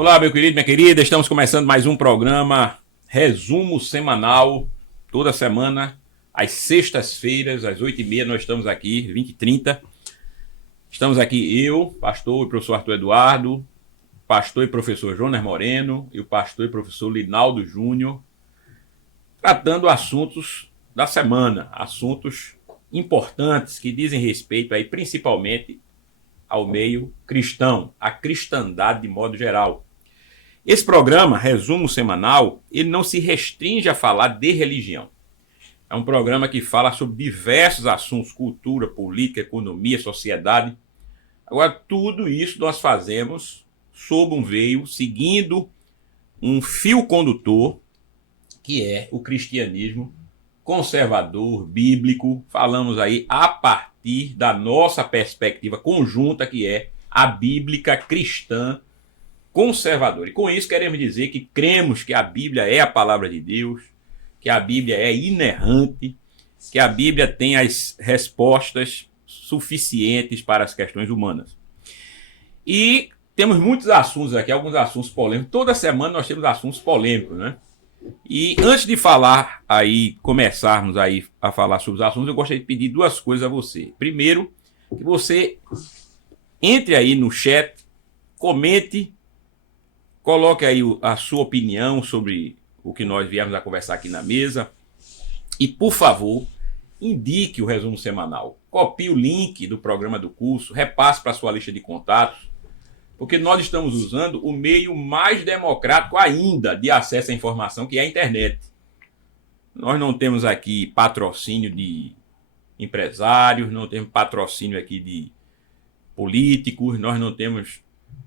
Olá, meu querido, minha querida, estamos começando mais um programa Resumo Semanal, toda semana, às sextas-feiras, às 8h30, nós estamos aqui, 20h30. Estamos aqui eu, pastor e professor Arthur Eduardo, pastor e professor Jonas Moreno e o pastor e professor Linaldo Júnior, tratando assuntos da semana, assuntos importantes que dizem respeito aí principalmente ao meio cristão, à cristandade de modo geral. Esse programa, Resumo Semanal, ele não se restringe a falar de religião. É um programa que fala sobre diversos assuntos, cultura, política, economia, sociedade. Agora, tudo isso nós fazemos sob um veio, seguindo um fio condutor, que é o cristianismo conservador, bíblico. Falamos aí a partir da nossa perspectiva conjunta, que é a bíblica cristã conservadora. E com isso queremos dizer que cremos que a Bíblia é a palavra de Deus, que a Bíblia é inerrante, que a Bíblia tem as respostas suficientes para as questões humanas. E temos muitos assuntos aqui, alguns assuntos polêmicos. Toda semana nós temos assuntos polêmicos, né? E antes de falar aí, começarmos aí a falar sobre os assuntos, eu gostaria de pedir duas coisas a você. Primeiro, que você entre aí no chat, comente, coloque aí a sua opinião sobre o que nós viemos a conversar aqui na mesa. E, por favor, indique o resumo semanal. Copie o link do programa do curso, repasse para a sua lista de contatos, porque nós estamos usando o meio mais democrático ainda de acesso à informação, que é a internet. Nós não temos aqui patrocínio de empresários, não temos patrocínio aqui de políticos, nós não temos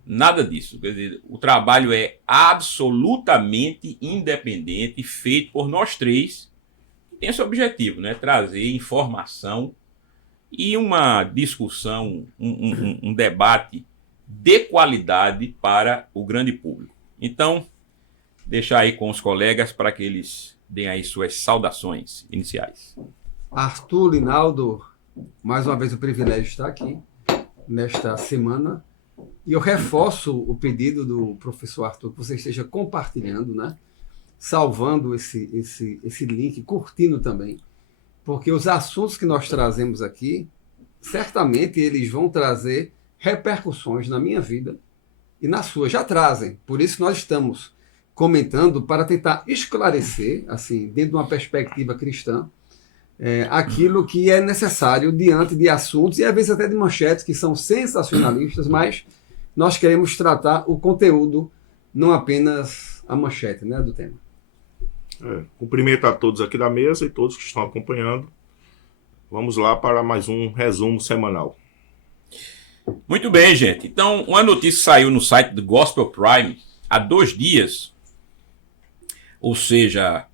nada disso. Quer dizer, o trabalho é absolutamente independente, feito por nós três, que tem esse objetivo, né? Trazer informação e uma discussão, um debate de qualidade para o grande público. Então, deixar aí com os colegas para que eles deem aí suas saudações iniciais. Arthur, Linaldo, mais uma vez o privilégio de estar aqui nesta semana. E eu reforço o pedido do professor Arthur que você esteja compartilhando, né? Salvando esse link, curtindo também, porque os assuntos que nós trazemos aqui, certamente eles vão trazer repercussões na minha vida e na sua. Já trazem, por isso nós estamos comentando para tentar esclarecer, assim, dentro de uma perspectiva cristã, aquilo que é necessário diante de assuntos e às vezes até de manchetes que são sensacionalistas, mas nós queremos tratar o conteúdo, não apenas a manchete, né, do tema. Cumprimento a todos aqui da mesa e todos que estão acompanhando. Vamos lá para mais um resumo semanal. Muito bem, gente. Então, uma notícia saiu no site do Gospel Prime há 2 dias, ou seja,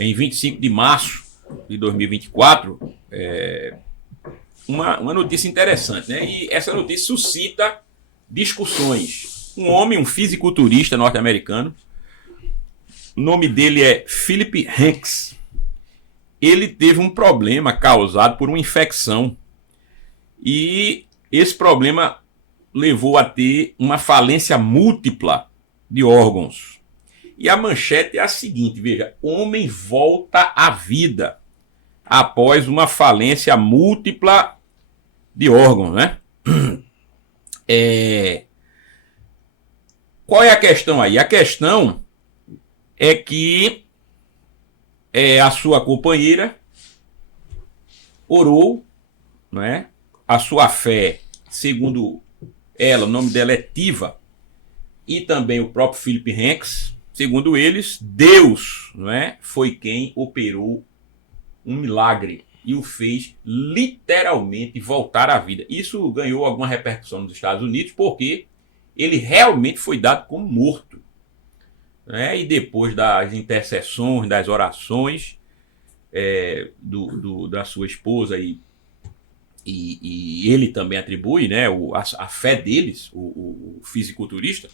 em 25 de março de 2024, uma notícia interessante, né? E essa notícia suscita discussões. Um homem, um fisiculturista norte-americano, o nome dele é Philip Hanks. Ele teve um problema causado por uma infecção e esse problema levou a ter uma falência múltipla de órgãos. E a manchete é a seguinte, veja, homem volta à vida após uma falência múltipla de órgãos, né? Qual é a questão aí? A questão é que a sua companheira orou, não é? A sua fé, segundo ela, o nome dela é Tiva, e também o próprio Philip Hanks, segundo eles, Deus, não é? Foi quem operou um milagre e o fez literalmente voltar à vida. Isso ganhou alguma repercussão nos Estados Unidos porque ele realmente foi dado como morto, né? E depois das intercessões, das orações da sua esposa e ele também atribui, né, a fé deles, o fisiculturista,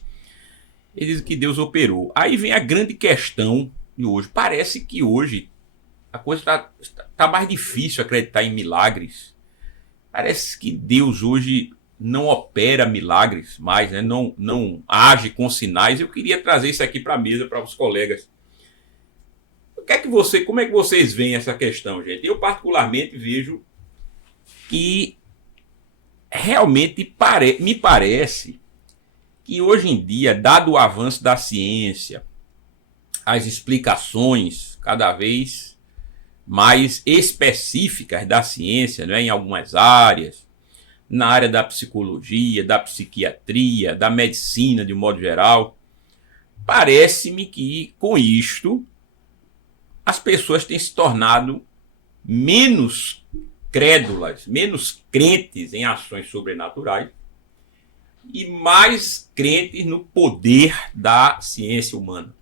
ele diz que Deus operou. Aí vem a grande questão de hoje. Parece que hoje a coisa está mais difícil acreditar em milagres. Parece que Deus hoje não opera milagres mais, né? Não age com sinais. Eu queria trazer isso aqui para a mesa, para os colegas. Como é que vocês veem essa questão, gente? Eu particularmente vejo que realmente me parece que hoje em dia, dado o avanço da ciência, as explicações cada vez mais específicas da ciência, né, em algumas áreas, na área da psicologia, da psiquiatria, da medicina de um modo geral, parece-me que com isto as pessoas têm se tornado menos crédulas, menos crentes em ações sobrenaturais e mais crentes no poder da ciência humana.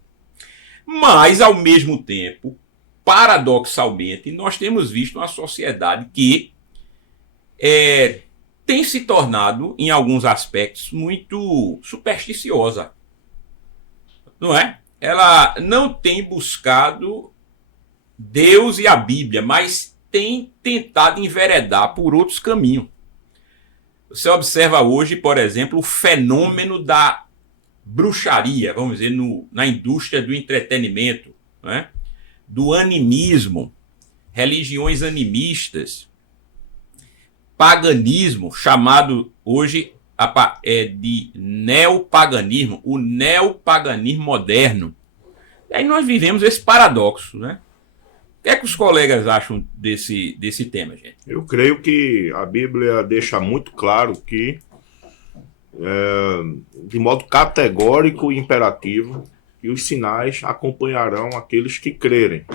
Mas, ao mesmo tempo, paradoxalmente, nós temos visto uma sociedade que tem se tornado, em alguns aspectos, muito supersticiosa. Não é? Ela não tem buscado Deus e a Bíblia, mas tem tentado enveredar por outros caminhos. Você observa hoje, por exemplo, o fenômeno da bruxaria, vamos dizer, na indústria do entretenimento, né? Do animismo, religiões animistas, paganismo, chamado hoje de neopaganismo, o neopaganismo moderno. E aí nós vivemos esse paradoxo, né? O que é que os colegas acham desse tema, gente? Eu creio que a Bíblia deixa muito claro que, de modo categórico e imperativo, que os sinais acompanharão aqueles que crerem.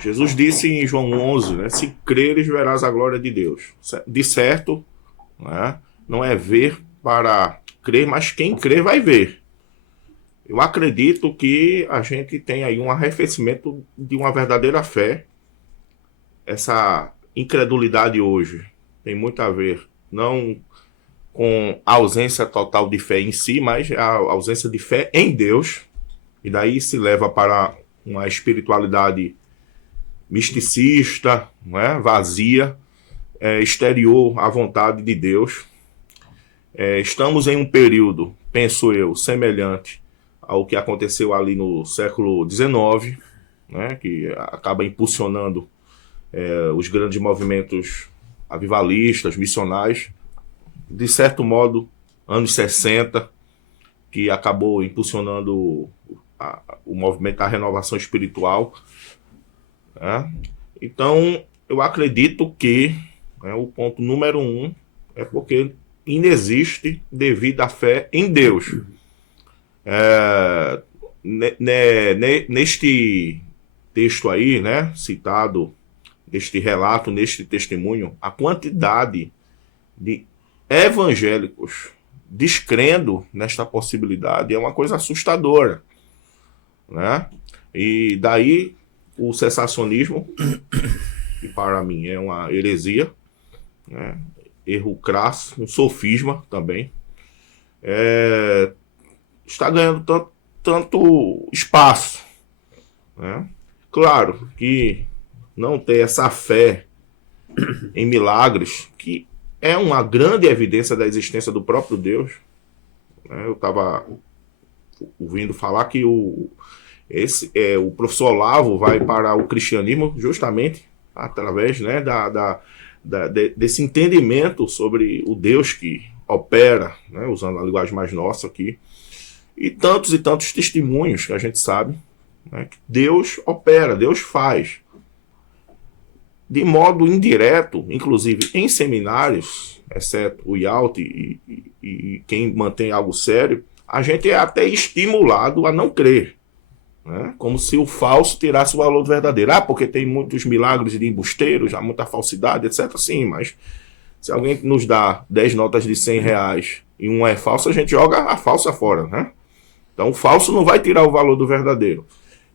Jesus disse em João 11, né, se creres, verás a glória de Deus. De certo, né, não é ver para crer, mas quem crer vai ver. Eu acredito que a gente tem aí um arrefecimento de uma verdadeira fé. Essa incredulidade hoje tem muito a ver, não com a ausência total de fé em si, mas a ausência de fé em Deus. E daí se leva para uma espiritualidade misticista, né, vazia, exterior à vontade de Deus. Estamos em um período, penso eu, semelhante ao que aconteceu ali no século XIX, né, que acaba impulsionando os grandes movimentos avivalistas, missionais, de certo modo, anos 60, que acabou impulsionando o movimento da renovação espiritual. Né? Então, eu acredito que o ponto número 1 é porque inexiste devido à fé em Deus. Neste texto aí, né, citado, neste relato, neste testemunho, a quantidade de evangélicos descrendo nesta possibilidade é uma coisa assustadora, né? E daí o cessacionismo, que para mim é uma heresia, né? Erro crasso, um sofisma também, está ganhando tanto espaço, né? Claro que não ter essa fé em milagres, que é uma grande evidência da existência do próprio Deus. Eu estava ouvindo falar que o professor Olavo vai para o cristianismo justamente através, né, desse entendimento sobre o Deus que opera, né, usando a linguagem mais nossa aqui, e tantos testemunhos que a gente sabe, né, que Deus opera, Deus faz. De modo indireto, inclusive em seminários, exceto o IALT e quem mantém algo sério, a gente é até estimulado a não crer, né? Como se o falso tirasse o valor do verdadeiro. Porque tem muitos milagres de embusteiros, há muita falsidade, etc. Sim, mas se alguém nos dá 10 notas de R$100 e uma é falsa, a gente joga a falsa fora, né? Então o falso não vai tirar o valor do verdadeiro.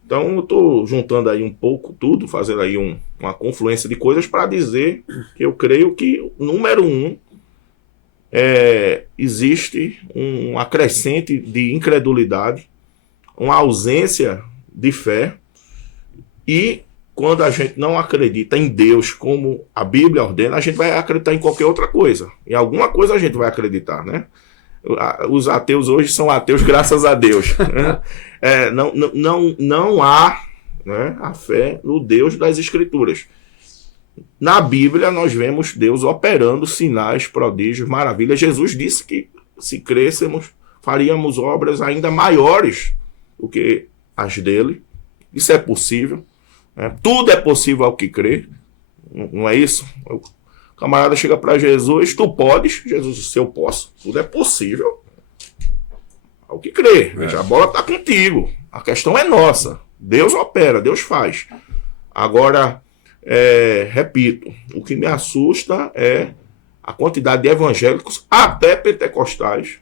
Então eu estou juntando aí um pouco tudo, fazendo aí uma confluência de coisas para dizer que eu creio que, número 1, existe um acrescente de incredulidade, uma ausência de fé e quando a gente não acredita em Deus como a Bíblia ordena, a gente vai acreditar em qualquer outra coisa. Em alguma coisa a gente vai acreditar, né? Os ateus hoje são ateus graças a Deus. Né? Não há, né, a fé no Deus das Escrituras. Na Bíblia nós vemos Deus operando sinais, prodígios, maravilhas. Jesus disse que se crêssemos, faríamos obras ainda maiores do que as dele. Isso é possível. Tudo é possível ao que crê. Não é isso? O camarada chega para Jesus, tu podes? Jesus disse, eu posso. Tudo é possível ao que crê. Veja, a bola está contigo. A questão é nossa. Deus opera, Deus faz. Agora, repito, o que me assusta é a quantidade de evangélicos, até pentecostais,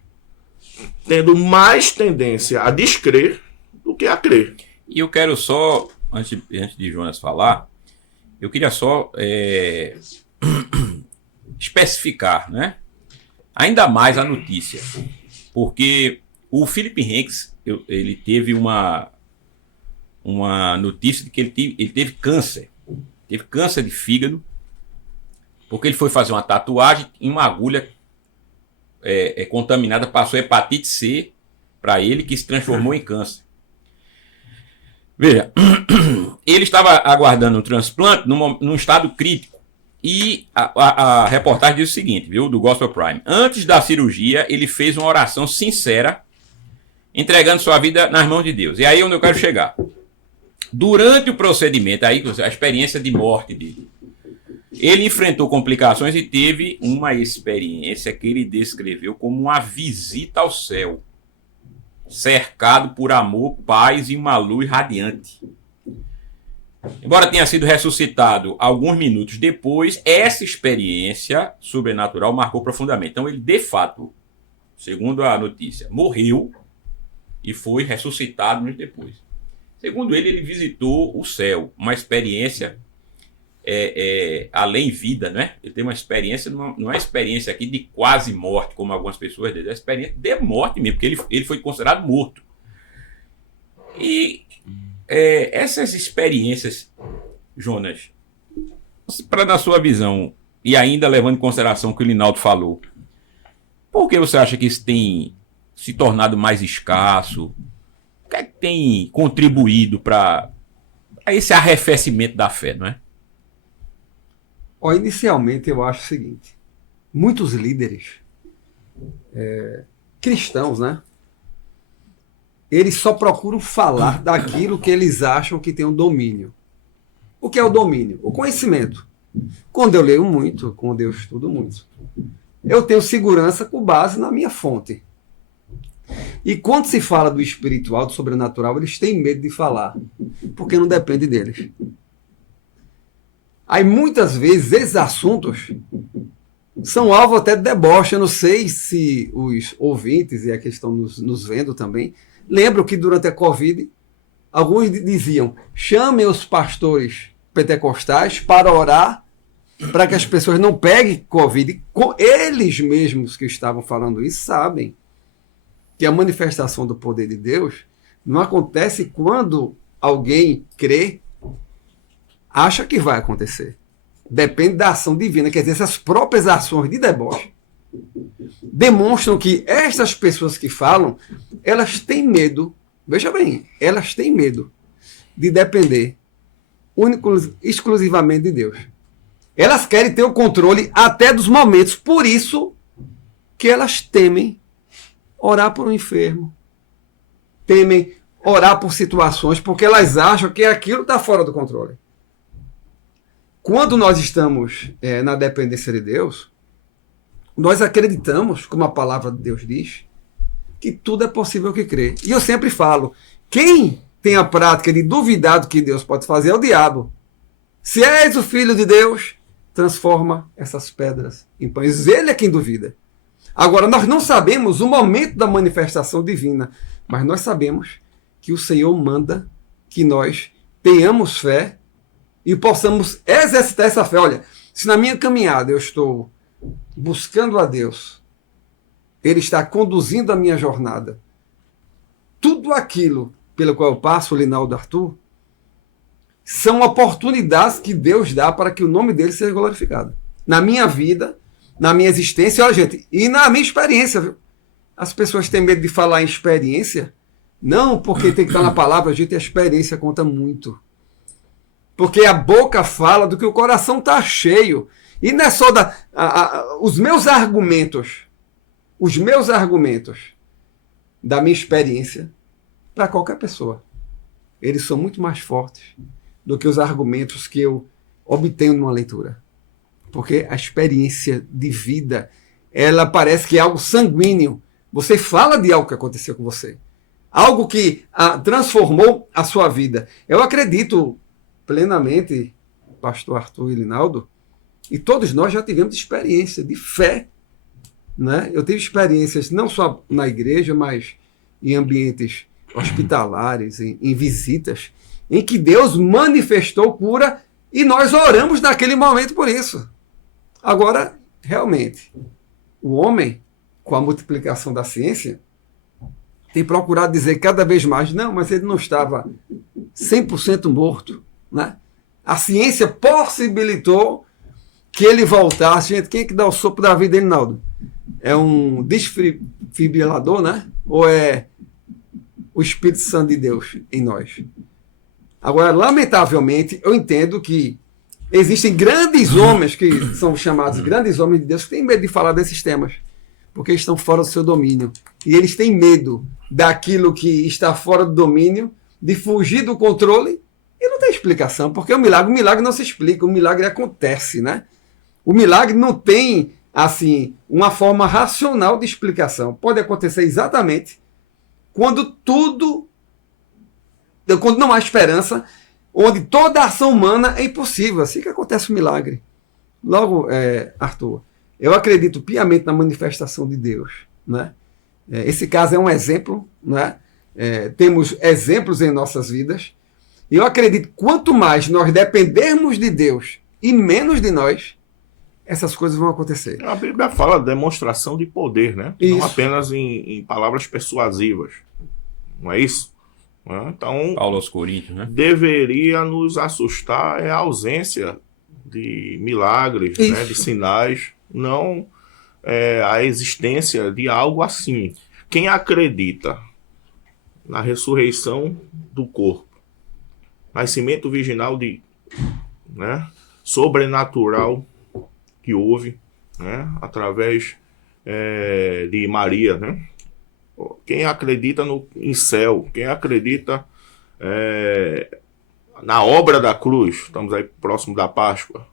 tendo mais tendência a descrer do que a crer. E eu quero só, antes de Jonas falar, eu queria só especificar, né, ainda mais a notícia, porque o Philip Hanks, ele teve uma notícia de que ele teve câncer de fígado, porque ele foi fazer uma tatuagem e uma agulha contaminada passou hepatite C para ele, que se transformou em câncer. Veja, ele estava aguardando um transplante num estado crítico. E a reportagem diz o seguinte, viu, do Gospel Prime. Antes da cirurgia, ele fez uma oração sincera, entregando sua vida nas mãos de Deus. E aí é onde eu quero chegar. Durante o procedimento, aí a experiência de morte dele, ele enfrentou complicações e teve uma experiência que ele descreveu como uma visita ao céu, cercado por amor, paz e uma luz radiante. Embora tenha sido ressuscitado alguns minutos depois, essa experiência sobrenatural marcou profundamente. Então ele, de fato, segundo a notícia, morreu e foi ressuscitado minutos depois. Segundo ele visitou o céu, uma experiência além vida, né? Ele tem uma experiência, não é uma experiência aqui de quase morte, como algumas pessoas dizem, é uma experiência de morte mesmo, porque ele foi considerado morto. E essas experiências, Jonas, na sua visão, e ainda levando em consideração o que o Linaldo falou, por que você acha que isso tem se tornado mais escasso? O que é que tem contribuído para esse arrefecimento da fé, não é? Inicialmente eu acho o seguinte, muitos líderes cristãos, né? Eles só procuram falar daquilo que eles acham que tem um domínio. O que é o domínio? O conhecimento. Quando eu leio muito, quando eu estudo muito, eu tenho segurança com base na minha fonte. E quando se fala do espiritual, do sobrenatural, eles têm medo de falar, porque não depende deles. Aí muitas vezes esses assuntos são alvo até de deboche. Eu não sei se os ouvintes e a que estão nos vendo também lembram que durante a Covid alguns diziam: chamem os pastores pentecostais para orar para que as pessoas não peguem Covid. Eles mesmos que estavam falando isso sabem que a manifestação do poder de Deus não acontece quando alguém crê, acha que vai acontecer. Depende da ação divina. Quer dizer, essas próprias ações de deboche demonstram que essas pessoas que falam, elas têm medo, veja bem, elas têm medo de depender exclusivamente de Deus. Elas querem ter o controle até dos momentos. Por isso que elas temem orar por um enfermo, temem orar por situações, porque elas acham que aquilo está fora do controle. Quando nós estamos na dependência de Deus, nós acreditamos, como a palavra de Deus diz, que tudo é possível que crê. E eu sempre falo, quem tem a prática de duvidar do que Deus pode fazer é o diabo. Se és o Filho de Deus, transforma essas pedras em pães. Ele é quem duvida. Agora, nós não sabemos o momento da manifestação divina, mas nós sabemos que o Senhor manda que nós tenhamos fé e possamos exercitar essa fé. Olha, se na minha caminhada eu estou buscando a Deus, Ele está conduzindo a minha jornada, tudo aquilo pelo qual eu passo, Linaldo, Arthur, são oportunidades que Deus dá para que o nome dele seja glorificado. Na minha vida, na minha existência, olha, gente, e na minha experiência, viu? As pessoas têm medo de falar em experiência. Não, porque tem que estar na palavra, gente, a experiência conta muito. Porque a boca fala do que o coração está cheio. E não é só os meus argumentos da minha experiência para qualquer pessoa. Eles são muito mais fortes do que os argumentos que eu obtenho numa leitura. Porque a experiência de vida, ela parece que é algo sanguíneo. Você fala de algo que aconteceu com você. Algo que transformou a sua vida. Eu acredito plenamente, pastor Arthur e Linaldo, e todos nós já tivemos experiência de fé. Né? Eu tive experiências não só na igreja, mas em ambientes hospitalares, em visitas, em que Deus manifestou cura e nós oramos naquele momento por isso. Agora, realmente, o homem, com a multiplicação da ciência, tem procurado dizer cada vez mais, não, mas ele não estava 100% morto. Né? A ciência possibilitou que ele voltasse. Gente, quem é que dá o sopro da vida, Reinaldo? É um desfibrilador, né? Ou é o Espírito Santo de Deus em nós? Agora, lamentavelmente, eu entendo que existem grandes homens que são chamados grandes homens de Deus que têm medo de falar desses temas, porque estão fora do seu domínio. E eles têm medo daquilo que está fora do domínio, de fugir do controle, e não tem explicação, porque o milagre não se explica, o milagre acontece, né? O milagre não tem, assim, uma forma racional de explicação. Pode acontecer exatamente quando não há esperança, onde toda ação humana é impossível. Assim que acontece o milagre. Logo, Arthur, eu acredito piamente na manifestação de Deus. Né? Esse caso é um exemplo. Né? Temos exemplos em nossas vidas. E eu acredito que quanto mais nós dependermos de Deus e menos de nós, essas coisas vão acontecer. A Bíblia fala de demonstração de poder, né? Isso. Não apenas em palavras persuasivas. Não é isso? Então, Paulo aos Coríntios, né? deveria nos assustar a ausência de milagres, né, de sinais, não a existência de algo assim. Quem acredita na ressurreição do corpo, nascimento virginal sobrenatural que houve, né, através de Maria, né? Quem acredita em céu, quem acredita na obra da cruz, estamos aí próximo da Páscoa,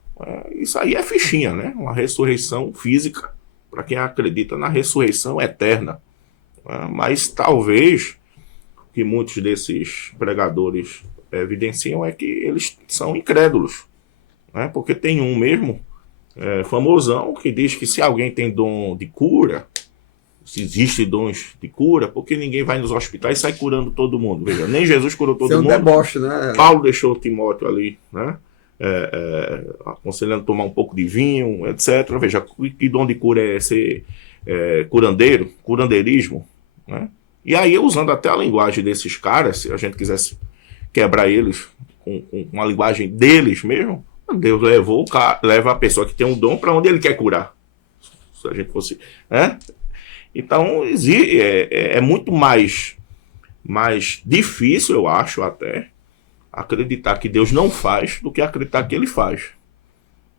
isso aí é fichinha, né? Uma ressurreição física, para quem acredita na ressurreição eterna. Mas talvez o que muitos desses pregadores evidenciam é que eles são incrédulos, né? Porque tem um mesmo famosão que diz que se alguém tem dom de cura, se existe dons de cura, porque ninguém vai nos hospitais e sai curando todo mundo. Veja, nem Jesus curou todo mundo. É um deboche, né? Paulo deixou Timóteo ali, né? Aconselhando tomar um pouco de vinho, etc. Veja, que dom de cura é ser curandeirismo, né? E aí, usando até a linguagem desses caras, se a gente quisesse quebrar eles com a linguagem deles mesmo, Deus leva a pessoa que tem um dom para onde ele quer curar. Se a gente fosse... Então, é muito mais difícil, eu acho, até, acreditar que Deus não faz do que acreditar que ele faz.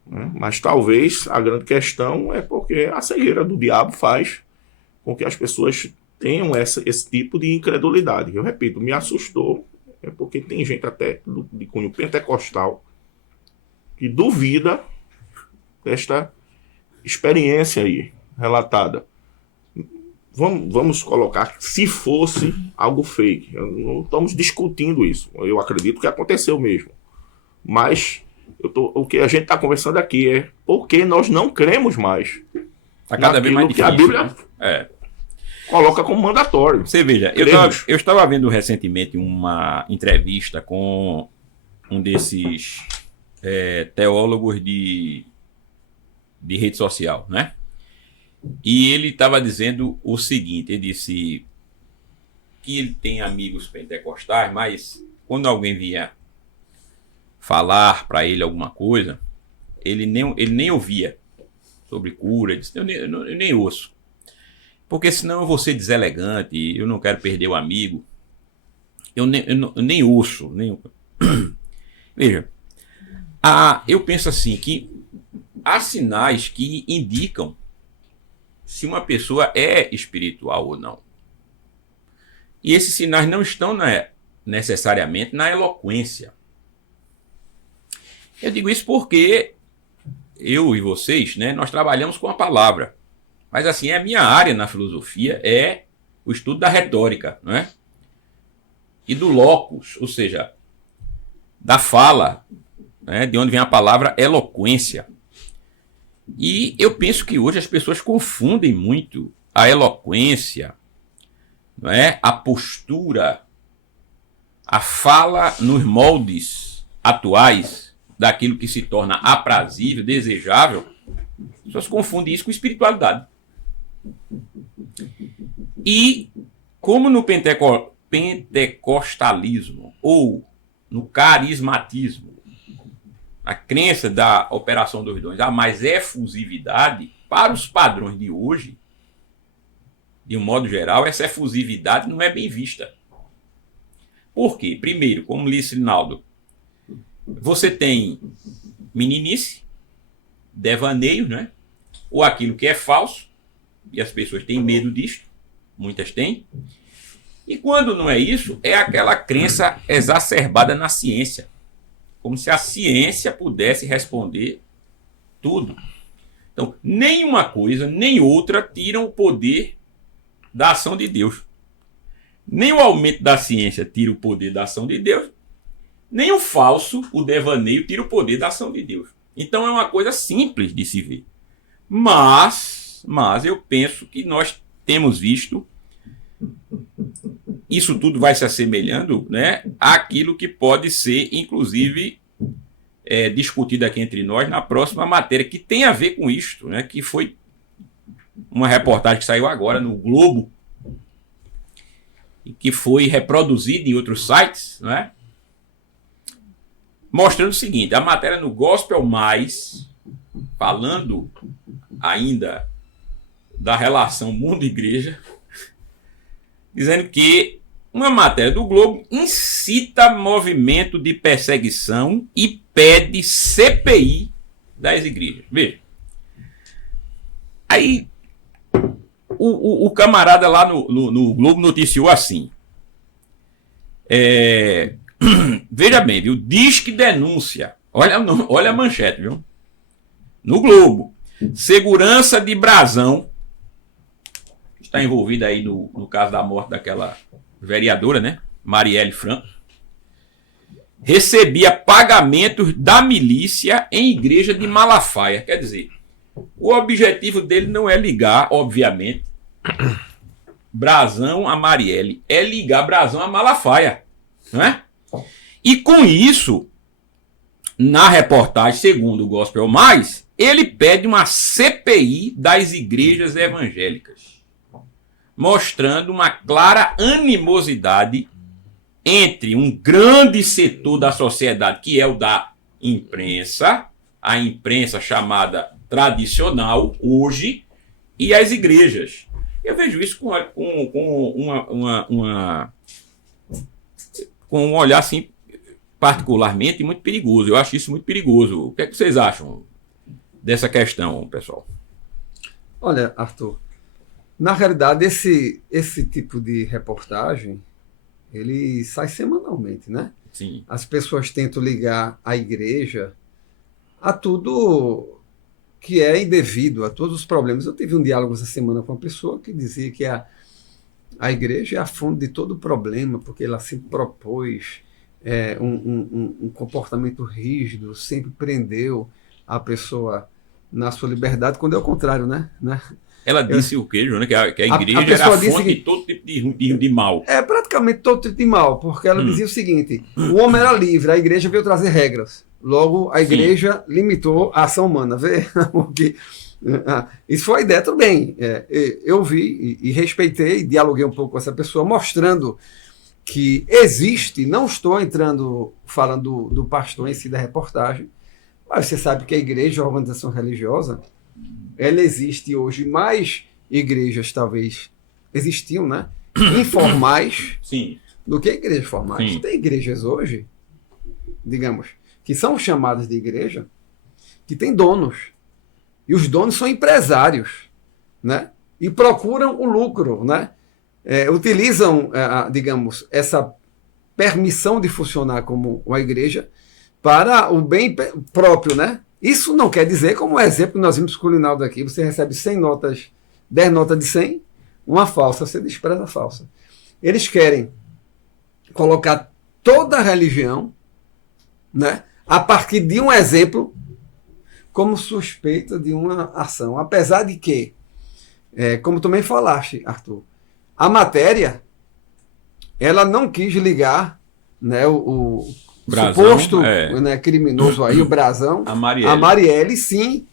Né? Mas talvez a grande questão é porque a cegueira do diabo faz com que as pessoas tenham esse tipo de incredulidade. Eu repito, me assustou, porque tem gente até de cunho pentecostal que duvida desta experiência aí relatada. Vamos colocar se fosse algo fake. Não estamos discutindo isso. Eu acredito que aconteceu mesmo. Mas o que a gente está conversando aqui é porque nós não cremos mais. Está cada vez mais difícil. Que a Bíblia coloca como mandatório. Você veja, eu estava vendo recentemente uma entrevista com um desses teólogos de rede social, né? E ele estava dizendo o seguinte, ele disse que ele tem amigos pentecostais, mas quando alguém vinha falar para ele alguma coisa, ele nem ouvia sobre cura. Ele disse, eu nem ouço. Porque senão eu vou ser deselegante, eu não quero perder o amigo. Eu nem ouço. Veja, eu penso assim, que há sinais que indicam se uma pessoa é espiritual ou não. E esses sinais não estão necessariamente na eloquência. Eu digo isso porque eu e vocês, né, nós trabalhamos com a palavra. Mas assim, a minha área na filosofia é o estudo da retórica, não é? E do locus, ou seja, da fala, né, de onde vem a palavra eloquência. E eu penso que hoje as pessoas confundem muito a eloquência, não é? A postura, a fala nos moldes atuais daquilo que se torna aprazível, desejável. As pessoas confundem isso com espiritualidade. E como no pentecostalismo ou no carismatismo, a crença da operação dos dons há mais efusividade, para os padrões de hoje, de um modo geral, essa efusividade não é bem vista. Por quê? Primeiro, como disse Rinaldo, você tem meninice, devaneio, né? Ou aquilo que é falso, e as pessoas têm medo disso, muitas têm. E quando não é isso, é aquela crença exacerbada na ciência, como se a ciência pudesse responder tudo. Então, nem uma coisa, nem outra tiram o poder da ação de Deus. Nem o aumento da ciência tira o poder da ação de Deus, nem o falso, o devaneio, tira o poder da ação de Deus. Então é uma coisa simples de se ver. Mas eu penso que nós temos visto, isso tudo vai se assemelhando, né, àquilo que pode ser, inclusive, discutido aqui entre nós na próxima matéria, que tem a ver com isto, né, que foi uma reportagem que saiu agora no Globo, e que foi reproduzida em outros sites, né, mostrando o seguinte: a matéria no Gospel Mais, falando ainda da relação mundo-igreja, dizendo que uma matéria do Globo incita movimento de perseguição e pede CPI das igrejas. Veja. Aí, o camarada lá no Globo noticiou assim. Veja bem, viu? Disque denúncia. Olha a manchete, viu? No Globo. Segurança de Brasão está envolvida aí no caso da morte daquela vereadora, né? Marielle Franco. Recebia pagamentos da milícia em igreja de Malafaia. Quer dizer, o objetivo dele não é ligar, obviamente, Brasão a Marielle. É ligar Brasão a Malafaia. Não é? E com isso, na reportagem, segundo o Gospel Mais, ele pede uma CPI das igrejas evangélicas, mostrando uma clara animosidade entre um grande setor da sociedade, que é o da imprensa, a imprensa chamada tradicional hoje, e as igrejas. Eu vejo isso com um olhar assim, particularmente muito perigoso. Eu acho isso muito perigoso. O que é que vocês acham dessa questão, pessoal? Olha, Arthur, na realidade, esse tipo de reportagem, ele sai semanalmente, né? Sim. As pessoas tentam ligar a igreja a tudo que é indevido, a todos os problemas. Eu tive um diálogo essa semana com uma pessoa que dizia que a igreja é a fonte de todo o problema, porque ela sempre propôs um comportamento rígido, sempre prendeu a pessoa na sua liberdade, quando é o contrário, né? Ela disse o quê, Joana? Que a igreja era a fonte de todo tipo de mal. É praticamente todo tipo de mal, porque ela dizia o seguinte: o homem era livre, a igreja veio trazer regras. Logo, a igreja limitou a ação humana. Vê? Isso foi a ideia, tudo bem. Eu vi e respeitei, dialoguei um pouco com essa pessoa, mostrando que existe, não estou entrando, falando do pastor em si da reportagem, mas você sabe que a igreja, a organização religiosa, ela existe hoje, mais igrejas talvez existiam, né? Informais Sim. do que igrejas formais. Sim. Tem igrejas hoje, digamos, que são chamadas de igreja, que tem donos. E os donos são empresários, né? E procuram o lucro, né? Utilizam, digamos, essa permissão de funcionar como uma igreja para o bem próprio, né? Isso não quer dizer, como exemplo que nós vimos com o Linaldo aqui, você recebe 100 notas, 10 notas de 100, uma falsa, você despreza a falsa. Eles querem colocar toda a religião, né, a partir de um exemplo como suspeita de uma ação. Apesar de que, como também falaste, Arthur, a matéria, ela não quis ligar, né, o Brasão, suposto né, criminoso aí, o Brasão, a Marielle. A Marielle, sim,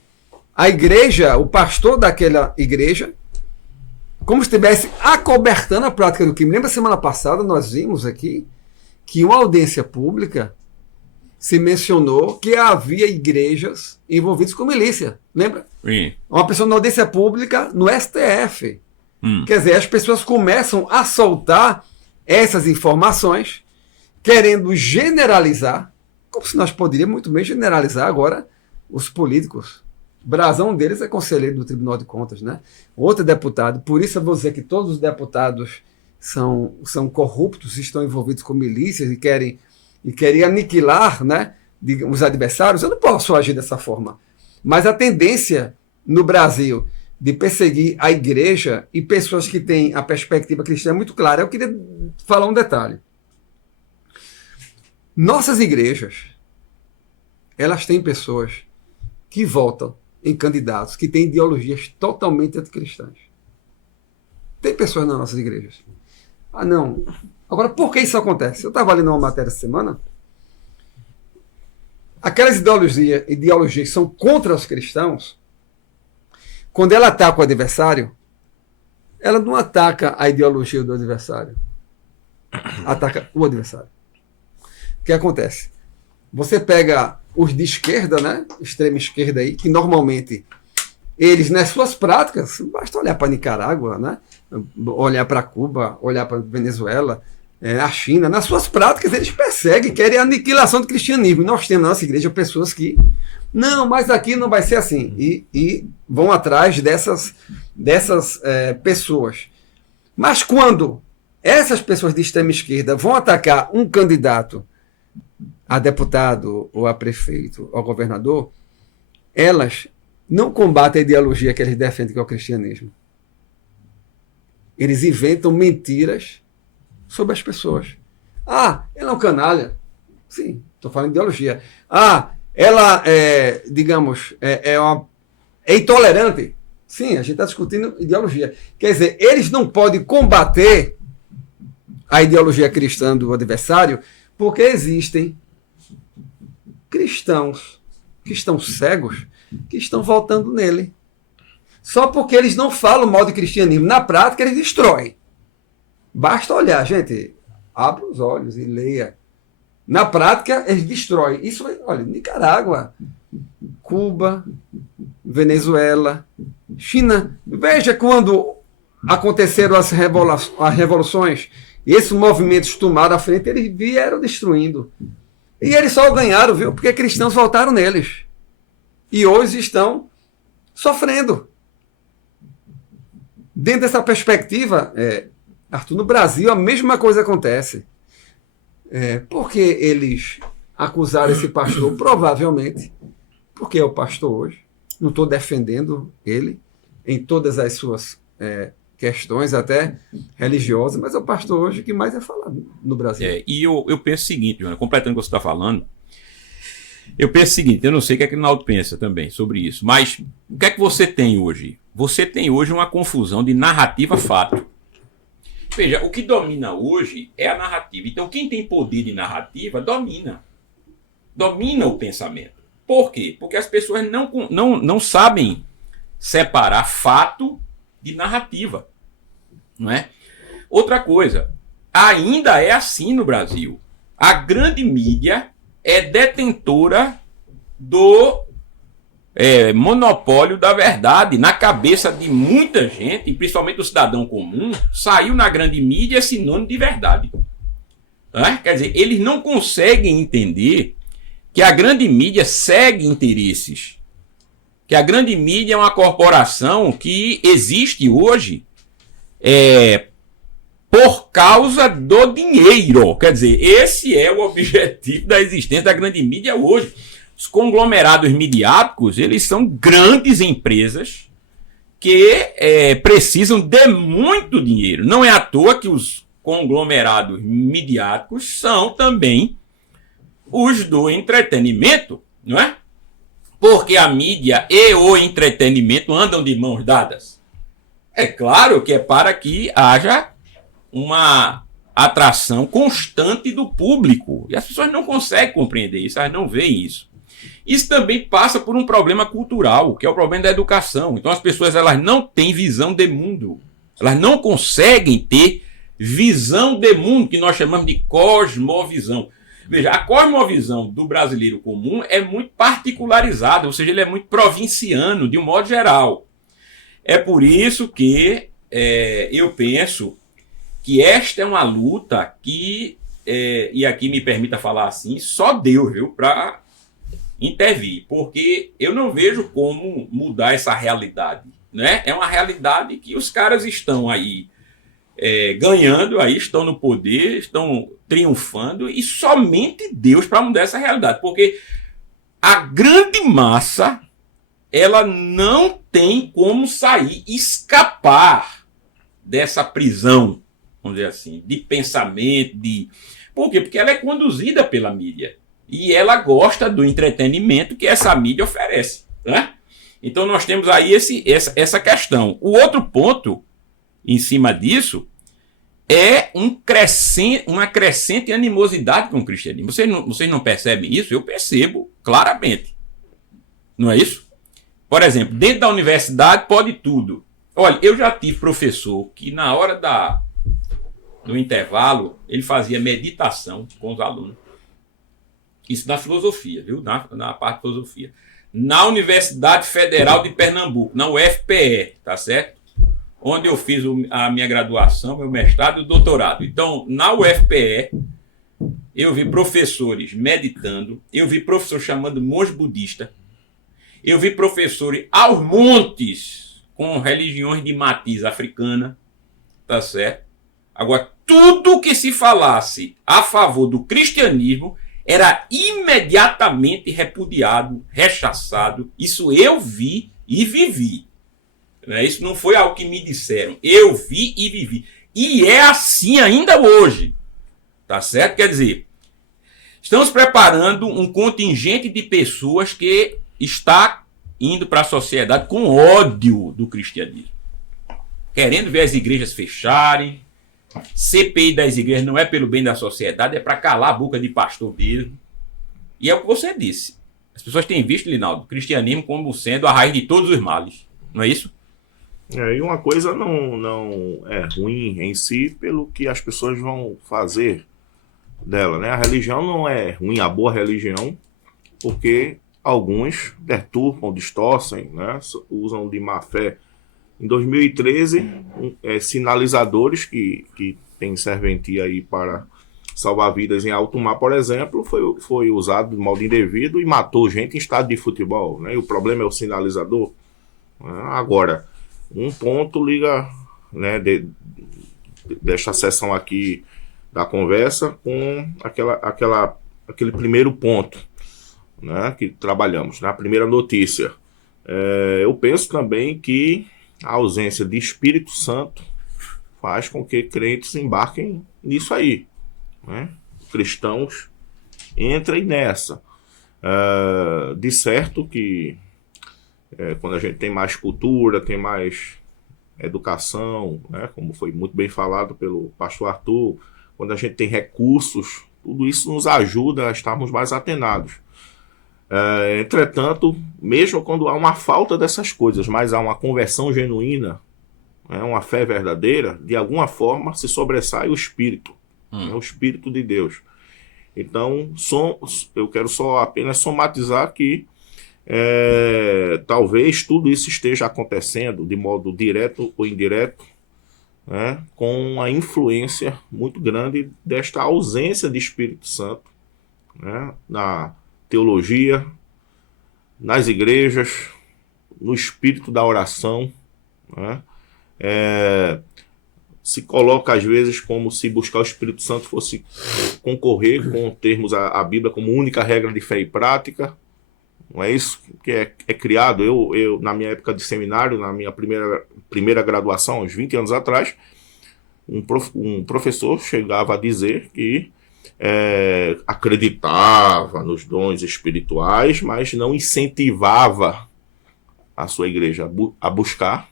a igreja, o pastor daquela igreja, como se estivesse acobertando a prática do crime. Lembra, semana passada nós vimos aqui que uma audiência pública se mencionou que havia igrejas envolvidas com milícia. Lembra? Sim. Uma pessoa na audiência pública no STF. Quer dizer, as pessoas começam a soltar essas informações, querendo generalizar, como se nós poderíamos muito bem generalizar agora os políticos. Brasão deles é conselheiro do Tribunal de Contas, né? Outro deputado. Por isso eu vou dizer que todos os deputados são corruptos, estão envolvidos com milícias e querem aniquilar, né, os adversários. Eu não posso agir dessa forma. Mas a tendência no Brasil de perseguir a igreja e pessoas que têm a perspectiva cristã é muito clara. Eu queria falar um detalhe. Nossas igrejas, elas têm pessoas que votam em candidatos que têm ideologias totalmente anticristãs. Tem pessoas nas nossas igrejas. Ah, não. Agora, por que isso acontece? Eu estava lendo uma matéria essa semana. Aquelas ideologias que são contra os cristãos, quando ela ataca o adversário, ela não ataca a ideologia do adversário. Ataca o adversário. O que acontece? Você pega os de esquerda, né? Extrema esquerda aí, que normalmente eles, nas suas práticas, basta olhar para Nicarágua, né? Olhar para Cuba, olhar para Venezuela, a China, nas suas práticas eles perseguem, querem a aniquilação do cristianismo. E nós temos na nossa igreja pessoas que, não, mas aqui não vai ser assim. E vão atrás dessas pessoas. Mas quando essas pessoas de extrema esquerda vão atacar um candidato a deputado, ou a prefeito, ou a governador, elas não combatem a ideologia que eles defendem, que é o cristianismo. Eles inventam mentiras sobre as pessoas. Ah, ela é um canalha. Sim, estou falando de ideologia. Ah, ela digamos, é intolerante. Sim, a gente está discutindo ideologia. Quer dizer, eles não podem combater a ideologia cristã do adversário porque existem cristãos que estão cegos, que estão votando nele. Só porque eles não falam mal de cristianismo. Na prática, eles destroem. Basta olhar, gente. Abra os olhos e leia. Na prática, eles destroem. Isso, olha, Nicarágua, Cuba, Venezuela, China. Veja quando aconteceram as revoluções e esses movimentos tomaram a frente, eles vieram destruindo. E eles só ganharam, viu? Porque cristãos votaram neles. E hoje estão sofrendo. Dentro dessa perspectiva, Arthur, no Brasil a mesma coisa acontece. Por que eles acusaram esse pastor? Provavelmente porque é o pastor hoje. Não estou defendendo ele em todas as suas questões, até religiosas, mas é o pastor hoje que mais é falado no Brasil. E eu penso o seguinte, Joana, completando o que você está falando, eu penso o seguinte, eu não sei o que é que o Naldo pensa também sobre isso, mas o que é que você tem hoje? Você tem hoje uma confusão de narrativa-fato. Veja, o que domina hoje é a narrativa. Então, quem tem poder de narrativa, domina. Domina o pensamento. Por quê? Porque as pessoas não sabem separar fato de narrativa. Não é? Outra coisa, ainda é assim no Brasil. A grande mídia é detentora do monopólio da verdade. Na cabeça de muita gente, principalmente do cidadão comum, saiu na grande mídia sinônimo de verdade. Quer dizer, eles não conseguem entender que a grande mídia segue interesses. Que a grande mídia é uma corporação que existe hoje por causa do dinheiro. Quer dizer, esse é o objetivo da existência da grande mídia hoje. Os conglomerados midiáticos, eles são grandes empresas que precisam de muito dinheiro. Não é à toa que os conglomerados midiáticos são também os do entretenimento, não é? Porque a mídia e o entretenimento andam de mãos dadas. É claro que é para que haja uma atração constante do público. E as pessoas não conseguem compreender isso, elas não veem isso. Isso também passa por um problema cultural, que é o problema da educação. Então as pessoas elas não têm visão de mundo. Elas não conseguem ter visão de mundo, que nós chamamos de cosmovisão. Veja, a cosmovisão do brasileiro comum é muito particularizada, ou seja, ele é muito provinciano, de um modo geral. É por isso que eu penso que esta é uma luta que, e aqui me permita falar assim, só Deus, viu, para intervir, porque eu não vejo como mudar essa realidade, né? É uma realidade que os caras estão aí ganhando, aí estão no poder, estão triunfando, e somente Deus para mudar essa realidade, porque a grande massa ela não tem como sair, escapar dessa prisão, vamos dizer assim, de pensamento, Por quê? Porque ela é conduzida pela mídia. E ela gosta do entretenimento que essa mídia oferece, né? Então nós temos aí essa questão. O outro ponto, em cima disso, é uma crescente animosidade com o cristianismo. Vocês não percebem isso? Eu percebo claramente. Não é isso? Por exemplo, dentro da universidade pode tudo. Olha, eu já tive professor que na hora do intervalo, ele fazia meditação com os alunos. Isso na filosofia, viu? Na parte de filosofia. Na Universidade Federal de Pernambuco, na UFPE, tá certo? Onde eu fiz a minha graduação, meu mestrado e o doutorado. Então, na UFPE, eu vi professores meditando, eu vi professor chamando monge budista, eu vi professores aos montes com religiões de matiz africana, tá certo? Agora, tudo que se falasse a favor do cristianismo era imediatamente repudiado, rechaçado. Isso eu vi e vivi. Isso não foi algo que me disseram. Eu vi e vivi. E é assim ainda hoje. Tá certo? Quer dizer, estamos preparando um contingente de pessoas que está indo para a sociedade com ódio do cristianismo. Querendo ver as igrejas fecharem. CPI das igrejas não é pelo bem da sociedade, é para calar a boca de pastor mesmo. E é o que você disse. As pessoas têm visto, Linaldo, o cristianismo como sendo a raiz de todos os males. Não é isso? E uma coisa não é ruim em si pelo que as pessoas vão fazer dela, né? A religião não é ruim, a boa religião, porque alguns deturpam, distorcem, né? Usam de má fé. Em 2013, sinalizadores que têm serventia aí para salvar vidas em alto mar, por exemplo, foi usado de modo indevido e matou gente em estádio de futebol, né? E o problema é o sinalizador. Agora, um ponto liga, né, desta sessão aqui da conversa com aquele primeiro ponto, né, que trabalhamos, na primeira notícia. Eu penso também que a ausência de Espírito Santo faz com que crentes embarquem nisso aí, né? Cristãos entrem nessa. De certo que quando a gente tem mais cultura, tem mais educação, né? Como foi muito bem falado pelo pastor Arthur, quando a gente tem recursos, tudo isso nos ajuda a estarmos mais atenados. Entretanto, mesmo quando há uma falta dessas coisas, mas há uma conversão genuína, uma fé verdadeira, de alguma forma se sobressai o espírito. É o Espírito de Deus. Então, eu quero apenas somatizar que talvez tudo isso esteja acontecendo de modo direto ou indireto, né, com a influência muito grande desta ausência de Espírito Santo, né, na teologia, nas igrejas, no espírito da oração, né? Se coloca às vezes como se buscar o Espírito Santo fosse concorrer com termos a Bíblia como única regra de fé e prática. Não é isso que é criado. Eu, na minha época de seminário, na minha primeira graduação, uns 20 anos atrás, um professor chegava a dizer que acreditava nos dons espirituais, mas não incentivava a sua igreja a buscar,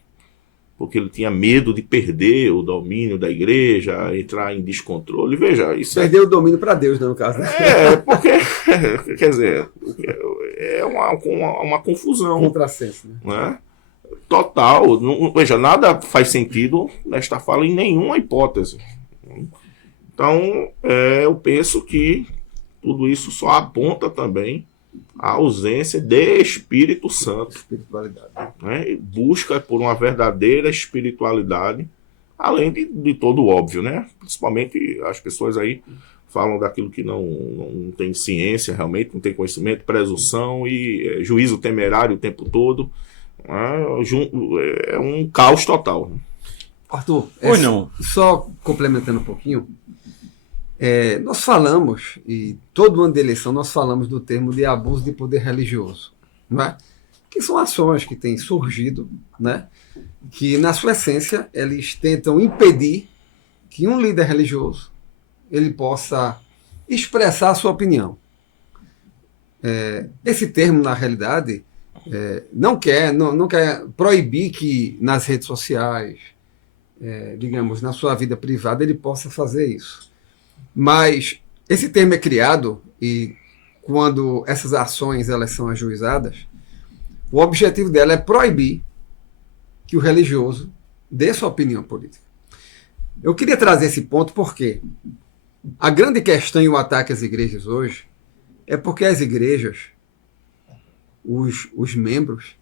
porque ele tinha medo de perder o domínio da igreja, entrar em descontrole. Veja, isso perdeu o domínio para Deus, né, no caso. Né? Porque, quer dizer, é uma confusão. Contrassenso, né? Total. Veja, nada faz sentido nesta fala em nenhuma hipótese. Então, eu penso que tudo isso só aponta também a ausência de Espírito Santo. Espiritualidade. Né? Busca por uma verdadeira espiritualidade, além de todo o óbvio, né? Principalmente as pessoas aí falam daquilo que não tem ciência realmente, não tem conhecimento, presunção e juízo temerário o tempo todo. É um caos total. Arthur, não. Só complementando um pouquinho, nós falamos, e todo ano de eleição nós falamos do termo de abuso de poder religioso, não é? Que são ações que têm surgido, né? Que na sua essência eles tentam impedir que um líder religioso ele possa expressar a sua opinião. Esse termo, na realidade, não quer proibir que nas redes sociais, digamos, na sua vida privada, ele possa fazer isso. Mas esse termo é criado e quando essas ações elas são ajuizadas, o objetivo dela é proibir que o religioso dê sua opinião política. Eu queria trazer esse ponto porque a grande questão e o ataque às igrejas hoje é porque as igrejas, os membros,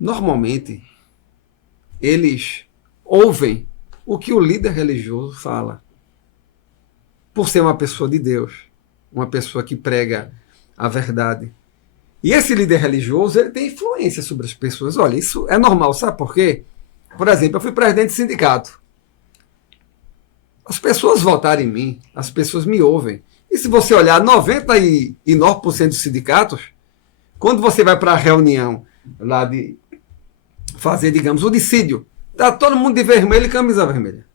normalmente, eles ouvem o que o líder religioso fala. Por ser uma pessoa de Deus, uma pessoa que prega a verdade. E esse líder religioso ele tem influência sobre as pessoas. Olha, isso é normal, sabe por quê? Por exemplo, eu fui presidente de sindicato. As pessoas votaram em mim, as pessoas me ouvem. E se você olhar 99% dos sindicatos, quando você vai para a reunião lá de fazer, digamos, o dissídio, está todo mundo de vermelho e camisa vermelha.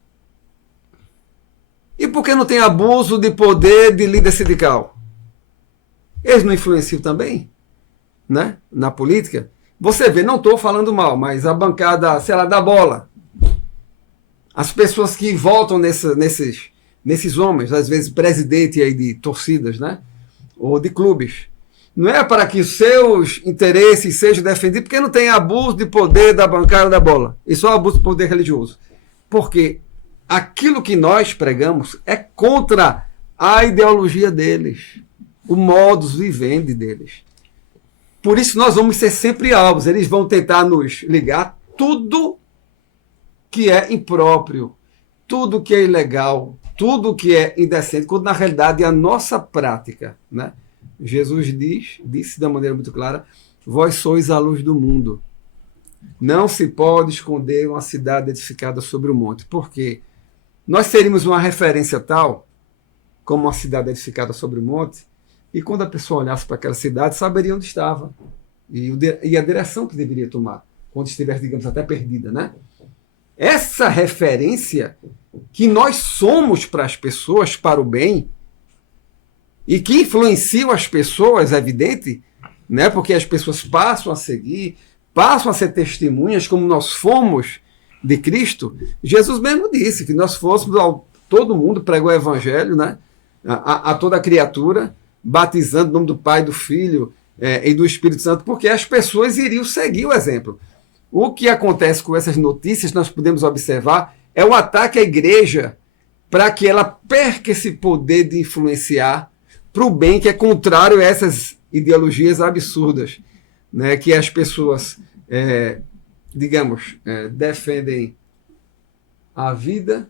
E por que não tem abuso de poder de líder sindical? Eles não influenciam também, né, na política? Você vê, não estou falando mal, mas a bancada, sei lá, da bola, as pessoas que votam nesses homens, às vezes presidente aí de torcidas, né, ou de clubes, não é para que seus interesses sejam defendidos, porque não tem abuso de poder da bancada da bola, e só abuso de poder religioso. Porque aquilo que nós pregamos é contra a ideologia deles, o modus vivendi deles. Por isso nós vamos ser sempre alvos. Eles vão tentar nos ligar tudo que é impróprio, tudo que é ilegal, tudo que é indecente, quando na realidade é a nossa prática, né? Jesus disse da maneira muito clara: vós sois a luz do mundo. Não se pode esconder uma cidade edificada sobre o monte. Por quê? Nós teríamos uma referência tal, como uma cidade edificada sobre o monte, e quando a pessoa olhasse para aquela cidade, saberia onde estava e a direção que deveria tomar, quando estivesse, digamos, até perdida, né? Essa referência que nós somos para as pessoas, para o bem, e que influenciam as pessoas, é evidente, né? Porque as pessoas passam a seguir, passam a ser testemunhas, como nós fomos de Cristo. Jesus mesmo disse que nós fôssemos todo mundo, pregou o evangelho, né? A toda criatura, batizando em nome do Pai, do Filho e do Espírito Santo, porque as pessoas iriam seguir o exemplo. O que acontece com essas notícias, nós podemos observar, é o ataque à igreja para que ela perca esse poder de influenciar para o bem, que é contrário a essas ideologias absurdas, né, que as pessoas, defendem a vida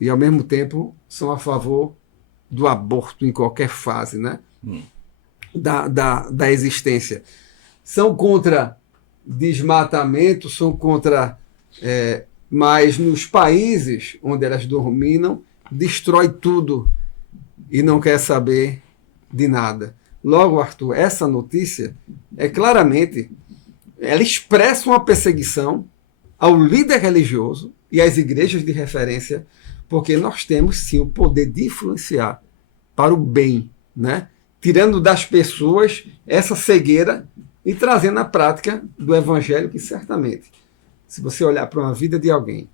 e, ao mesmo tempo, são a favor do aborto em qualquer fase, né, da existência. São contra desmatamento, são contra... mas nos países onde elas dominam, destrói tudo e não quer saber de nada. Logo, Arthur, essa notícia claramente, ela expressa uma perseguição ao líder religioso e às igrejas de referência, porque nós temos sim o poder de influenciar para o bem, né? Tirando das pessoas essa cegueira e trazendo a prática do evangelho, que certamente, se você olhar para uma vida de alguém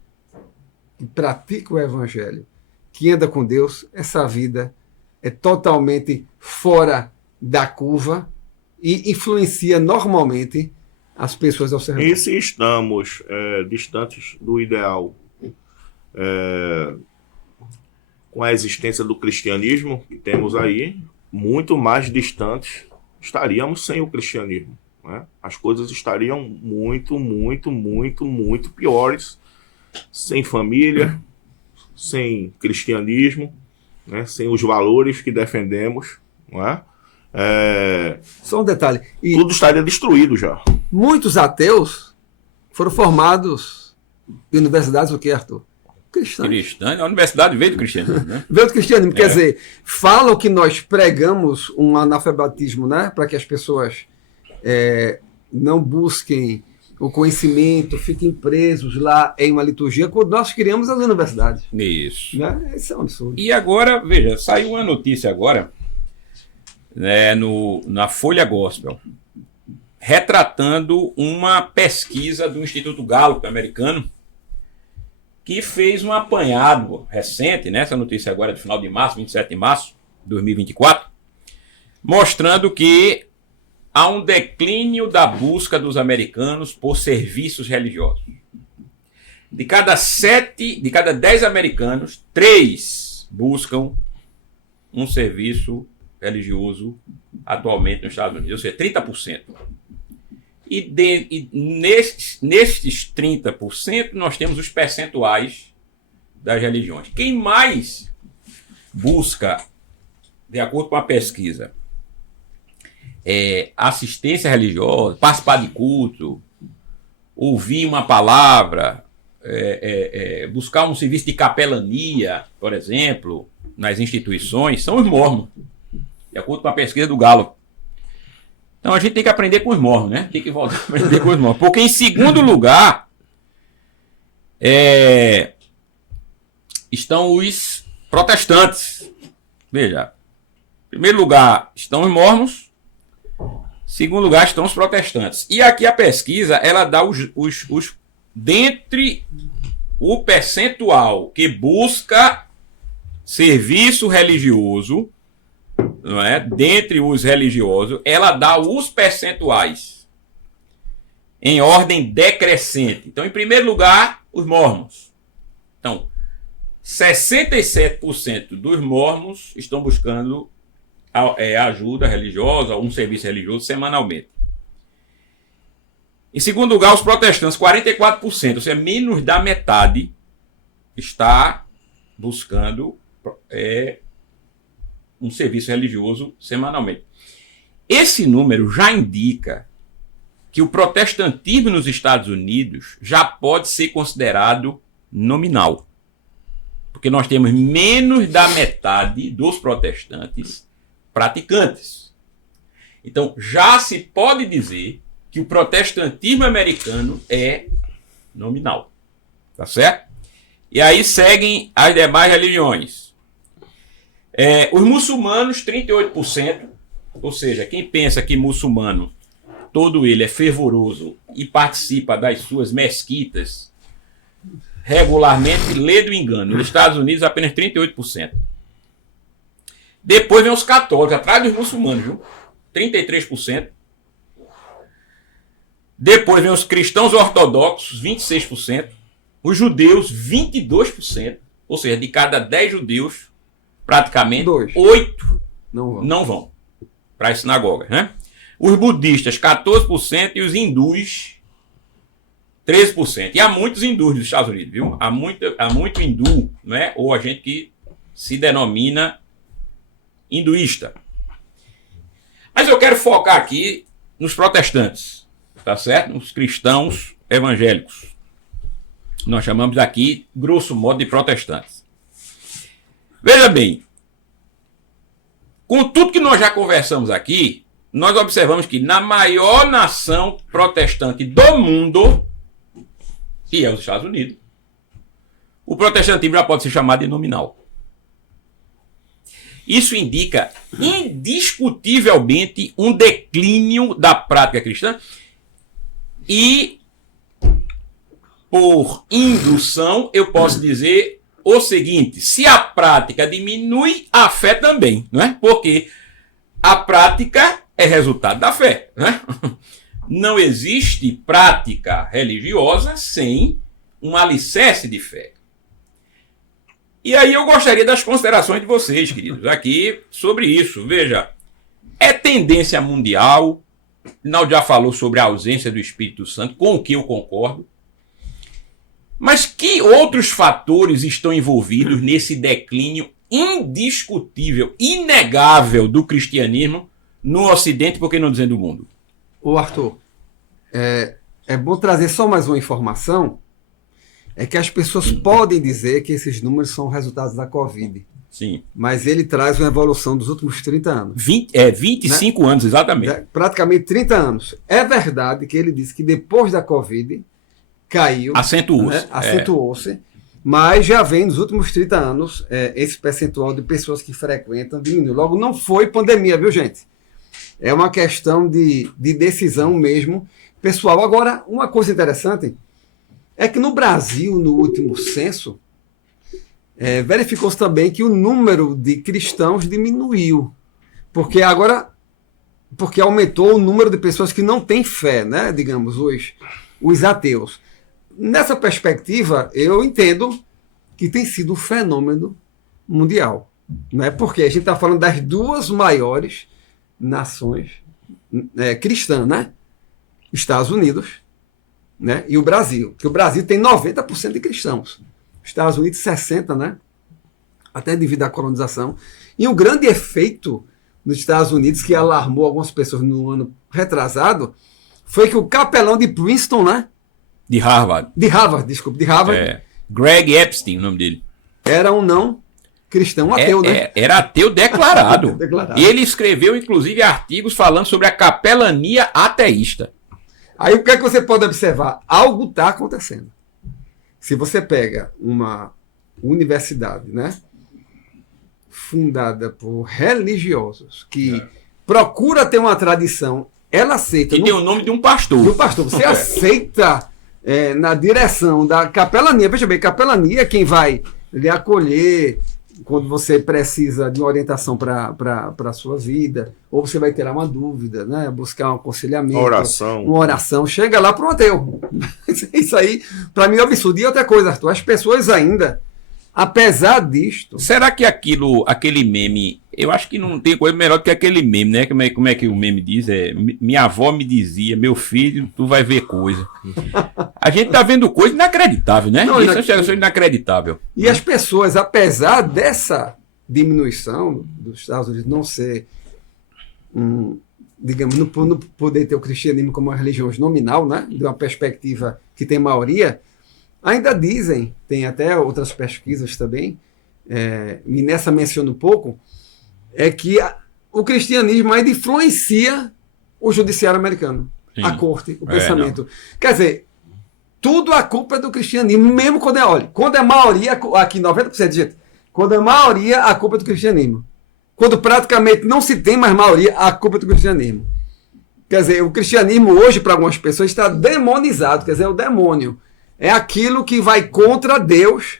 que pratica o evangelho, que anda com Deus, essa vida é totalmente fora da curva e influencia normalmente as pessoas ao seu redor. E se estamos distantes do ideal, com a existência do cristianismo que temos aí, muito mais distantes estaríamos sem o cristianismo, né? As coisas estariam muito, muito, muito, muito piores sem família, sem cristianismo, né? Sem os valores que defendemos, não é? Só um detalhe. Tudo estaria destruído já. Muitos ateus foram formados em universidades, o que, Arthur? Cristãs. A universidade veio do cristianismo, né? Veio do cristianismo. Quer dizer, falam que nós pregamos um analfabetismo, né? Para que as pessoas não busquem o conhecimento, fiquem presos lá em uma liturgia, quando nós criamos as universidades. Isso. Né? Isso é um absurdo. E agora, veja, saiu uma notícia agora, né, na Folha Gospel, retratando uma pesquisa do Instituto Gallup americano, que fez um apanhado recente, né, essa notícia agora é do final de março, 27 de março de 2024, mostrando que há um declínio da busca dos americanos por serviços religiosos. De cada 10 americanos, 3 buscam um serviço religioso atualmente nos Estados Unidos, ou seja, 30%. E nestes 30%, nós temos os percentuais das religiões. Quem mais busca, de acordo com a pesquisa, assistência religiosa, participar de culto, ouvir uma palavra, buscar um serviço de capelania, por exemplo, nas instituições, são os mormons, de acordo com a pesquisa do Gallup. Então a gente tem que aprender com os mormons, né? Tem que voltar a aprender com os mormons. Porque em segundo lugar estão os protestantes. Veja, em primeiro lugar estão os mormons, em segundo lugar estão os protestantes. E aqui a pesquisa, ela dá dentre o percentual que busca serviço religioso, não é? Dentre os religiosos, ela dá os percentuais em ordem decrescente. Então, em primeiro lugar, os mormons. Então, 67% dos mormons estão buscando ajuda religiosa, um serviço religioso semanalmente. Em segundo lugar, os protestantes, 44%, ou seja, menos da metade está buscando um serviço religioso semanalmente. Esse número já indica que o protestantismo nos Estados Unidos já pode ser considerado nominal. Porque nós temos menos da metade dos protestantes praticantes. Então, já se pode dizer que o protestantismo americano é nominal. Tá certo? E aí seguem as demais religiões. Os muçulmanos, 38%, ou seja, quem pensa que muçulmano, todo ele é fervoroso e participa das suas mesquitas regularmente, lê do engano. Nos Estados Unidos, apenas 38%. Depois vem os católicos, atrás dos muçulmanos, viu? 33%. Depois vem os cristãos ortodoxos, 26%. Os judeus, 22%. Ou seja, de cada 10 judeus, praticamente 2 8 não vão para as sinagogas, né? Os budistas, 14%, e os hindus, 13%. E há muitos hindus nos Estados Unidos, viu? Há muito hindu, né? Ou a gente que se denomina hinduísta. Mas eu quero focar aqui nos protestantes, tá certo? Nos cristãos evangélicos. Nós chamamos aqui, grosso modo, de protestantes. Veja bem, com tudo que nós já conversamos aqui, nós observamos que na maior nação protestante do mundo, que é os Estados Unidos, o protestantismo já pode ser chamado de nominal. Isso indica indiscutivelmente um declínio da prática cristã e, por indução, eu posso dizer o seguinte: se a prática diminui, a fé também, não é? Porque a prática é resultado da fé, né? Não existe prática religiosa sem um alicerce de fé. E aí eu gostaria das considerações de vocês, queridos, aqui sobre isso. Veja, é tendência mundial. Naldo já falou sobre a ausência do Espírito Santo, com o que eu concordo. Mas que outros fatores estão envolvidos nesse declínio indiscutível, inegável do cristianismo no Ocidente, por que não dizer do mundo? Ô Arthur, é bom trazer só mais uma informação, é que as pessoas podem dizer que esses números são resultados da Covid. Sim. Mas ele traz uma evolução dos últimos 30 anos. 25 anos, exatamente. Praticamente 30 anos. É verdade que ele disse que depois da Covid caiu. Acentuou-se. Né? Acentuou-se. Mas já vem nos últimos 30 anos esse percentual de pessoas que frequentam diminuiu. Logo, não foi pandemia, viu, gente? É uma questão de decisão mesmo pessoal. Agora, uma coisa interessante é que no Brasil, no último censo, verificou-se também que o número de cristãos diminuiu. Porque aumentou o número de pessoas que não têm fé, né? Digamos, os ateus. Nessa perspectiva, eu entendo que tem sido um fenômeno mundial. Né? Porque a gente está falando das duas maiores nações cristãs, né? Estados Unidos, né? E o Brasil. Que o Brasil tem 90% de cristãos. Estados Unidos 60%, né? Até devido à colonização. E um grande efeito nos Estados Unidos, que alarmou algumas pessoas no ano retrasado, foi que o capelão de Princeton, né? De Harvard. De Harvard. Greg Epstein, o nome dele. Era um não cristão, ateu, né? Era ateu declarado. Declarado. E ele escreveu, inclusive, artigos falando sobre a capelania ateísta. Aí o que é que você pode observar? Algo está acontecendo. Se você pega uma universidade, né, fundada por religiosos que procura ter uma tradição, ela aceita. E tem o nome de um pastor. Do pastor. Você aceita na direção da capelania. Veja bem, capelania é quem vai lhe acolher quando você precisa de uma orientação para a sua vida, ou você vai ter uma dúvida, né? Buscar um aconselhamento, uma oração, chega lá para um ateu. Isso aí, para mim, é um absurdo. E outra coisa, Arthur, as pessoas ainda, apesar disto... Será que aquele meme, eu acho que não tem coisa melhor do que aquele meme, né? Como é que o meme diz? Minha avó me dizia, meu filho, tu vai ver coisa. A gente tá vendo coisa inacreditável, né? Não, isso é inacreditável. E as pessoas, apesar dessa diminuição dos Estados Unidos não ser, digamos, não poder ter o cristianismo como uma religião nominal, né? De uma perspectiva que tem maioria, ainda dizem, tem até outras pesquisas também, e nessa menciono um pouco, é que o cristianismo ainda influencia o judiciário americano, sim, a corte, o pensamento. Quer dizer, tudo a culpa é do cristianismo, mesmo quando é maioria, aqui 90% de gente, quando é maioria, a culpa é do cristianismo. Quando praticamente não se tem mais maioria, a culpa é do cristianismo. Quer dizer, o cristianismo hoje, para algumas pessoas, está demonizado, quer dizer, é o demônio. É aquilo que vai contra Deus.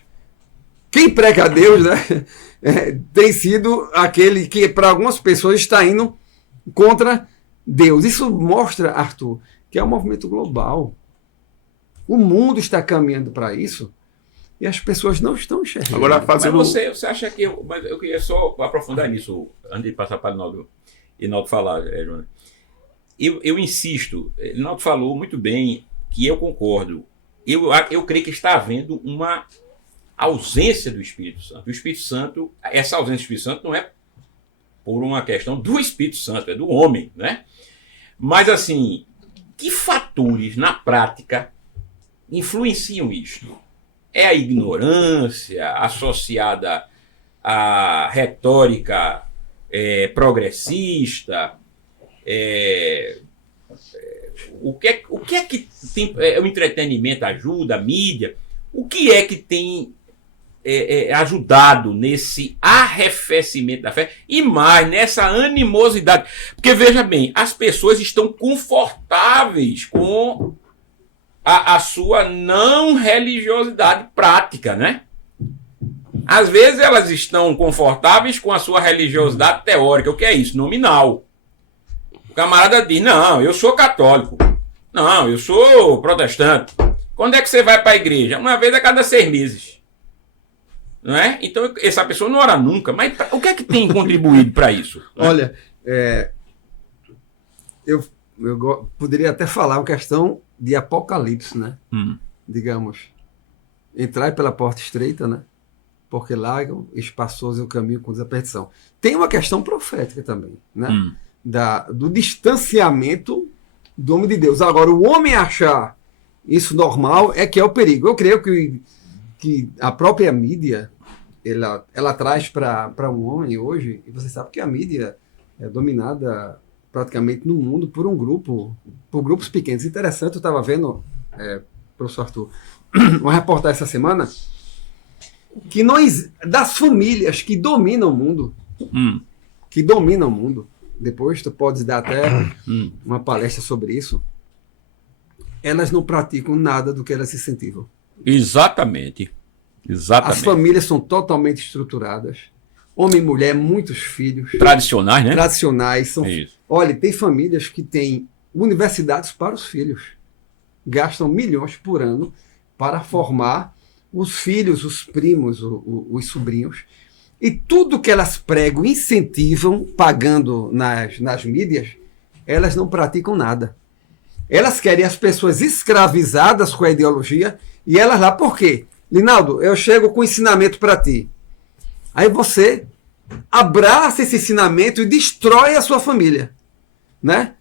Quem prega a Deus, né? Tem sido aquele que, para algumas pessoas, está indo contra Deus. Isso mostra, Arthur, que é um movimento global. O mundo está caminhando para isso. E as pessoas não estão enxergando. Agora, Mas você acha que... Mas eu queria só aprofundar nisso, antes de passar para o Inaldo falar, Jonas. Eu insisto, Inaldo falou muito bem, que eu concordo. Eu creio que está havendo uma ausência do Espírito Santo. O Espírito Santo, essa ausência do Espírito Santo não é por uma questão do Espírito Santo, é do homem, né? Mas, assim, que fatores na prática influenciam isto? É a ignorância associada à retórica progressista? O que é que tem, o entretenimento ajuda, a mídia? O que é que tem ajudado nesse arrefecimento da fé e mais nessa animosidade? Porque, veja bem, as pessoas estão confortáveis com a sua não religiosidade prática, né? Às vezes elas estão confortáveis com a sua religiosidade teórica. O que é isso? Nominal. O camarada diz, não, eu sou católico. Não, eu sou protestante. Quando é que você vai para a igreja? Uma vez a cada 6 meses. Não é? Então, essa pessoa não ora nunca. Mas o que é que tem contribuído para isso? Olha, eu poderia até falar uma questão de Apocalipse, né? Digamos, entrai pela porta estreita, né? Porque largo, espaçoso é o caminho com a perdição. Tem uma questão profética também, né? Do distanciamento do homem de Deus. Agora, o homem achar isso normal é que é o perigo. Eu creio que a própria mídia ela traz para um homem hoje, e você sabe que a mídia é dominada praticamente no mundo por por grupos pequenos. Interessante, eu estava vendo, professor Arthur, uma reportagem essa semana, que das famílias que dominam o mundo, depois tu podes dar até uma palestra sobre isso, elas não praticam nada do que elas incentivam. Exatamente. As famílias são totalmente estruturadas. Homem e mulher, muitos filhos. Tradicionais, né? Tradicionais. Olha, tem famílias que têm universidades para os filhos. Gastam milhões por ano para formar os filhos, os primos, os sobrinhos. E tudo que elas pregam, incentivam, pagando nas mídias, elas não praticam nada. Elas querem as pessoas escravizadas com a ideologia e elas lá, por quê? Linaldo, eu chego com ensinamento para ti. Aí você abraça esse ensinamento e destrói a sua família, né?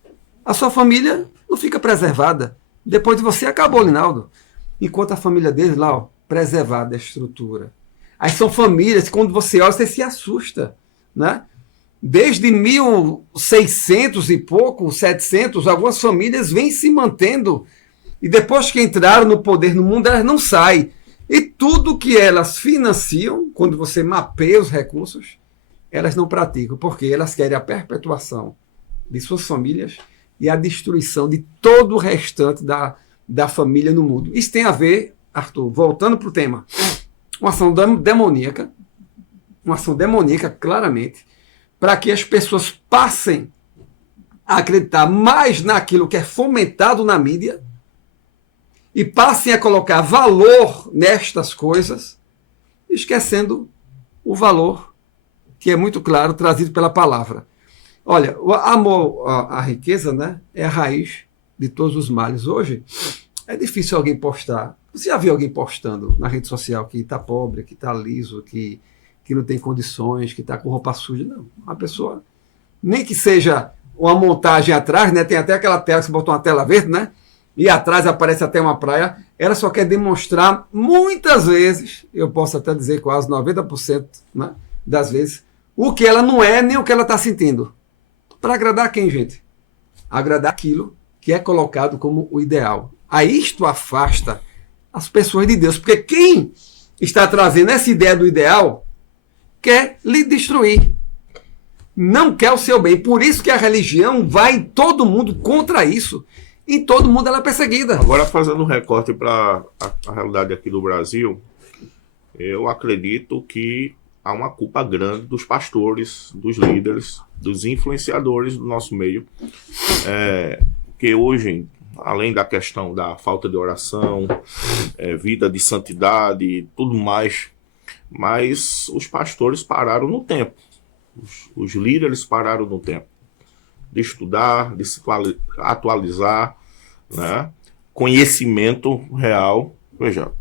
A sua família não fica preservada. Depois de você, acabou, Linaldo. Enquanto a família deles lá, ó, preservada, a estrutura. Aí são famílias que quando você olha, você se assusta, né? Desde 1600 e pouco, 700, algumas famílias vêm se mantendo e depois que entraram no poder no mundo, elas não saem. E tudo que elas financiam, quando você mapeia os recursos, elas não praticam, porque elas querem a perpetuação de suas famílias e a destruição de todo o restante da família no mundo. Isso tem a ver, Arthur, voltando para o tema, uma ação demoníaca, claramente, para que as pessoas passem a acreditar mais naquilo que é fomentado na mídia e passem a colocar valor nestas coisas, esquecendo o valor que é muito claro, trazido pela palavra. Olha, o amor à riqueza, né, é a raiz de todos os males. Hoje, é difícil alguém postar. Você já viu alguém postando na rede social que está pobre, que está liso, que não tem condições, que está com roupa suja? Não. A pessoa, nem que seja uma montagem atrás, né, tem até aquela tela que você botou uma tela verde, né? E atrás aparece até uma praia, ela só quer demonstrar, muitas vezes, eu posso até dizer quase 90%, né, das vezes, o que ela não é nem o que ela está sentindo. Para agradar quem, gente? Agradar aquilo que é colocado como o ideal. Aí isto afasta as pessoas de Deus, porque quem está trazendo essa ideia do ideal quer lhe destruir. Não quer o seu bem. Por isso que a religião vai em todo mundo contra isso. Em todo mundo ela é perseguida. Agora, fazendo um recorte para a realidade aqui do Brasil, eu acredito que há uma culpa grande dos pastores, dos líderes, dos influenciadores do nosso meio. Que hoje além da questão da falta de oração, vida de santidade e tudo mais, mas os pastores pararam no tempo, os líderes pararam no tempo de estudar, de se atualizar, né? Conhecimento real. Veja,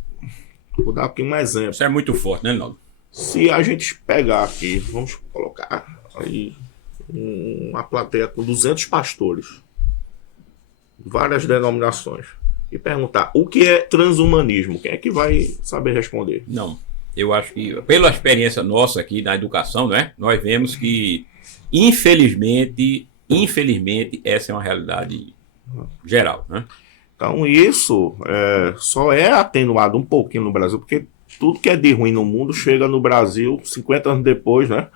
vou dar aqui um exemplo. Isso é muito forte, né, Naldo? Se a gente pegar aqui, vamos colocar aí uma plateia com 200 pastores, várias denominações, e perguntar o que é transhumanismo, quem é que vai saber responder? Não. Eu acho que, pela experiência nossa aqui na educação, né, nós vemos que, infelizmente, essa é uma realidade geral, né? Então isso só é atenuado um pouquinho no Brasil, porque tudo que é de ruim no mundo chega no Brasil 50 anos depois, né?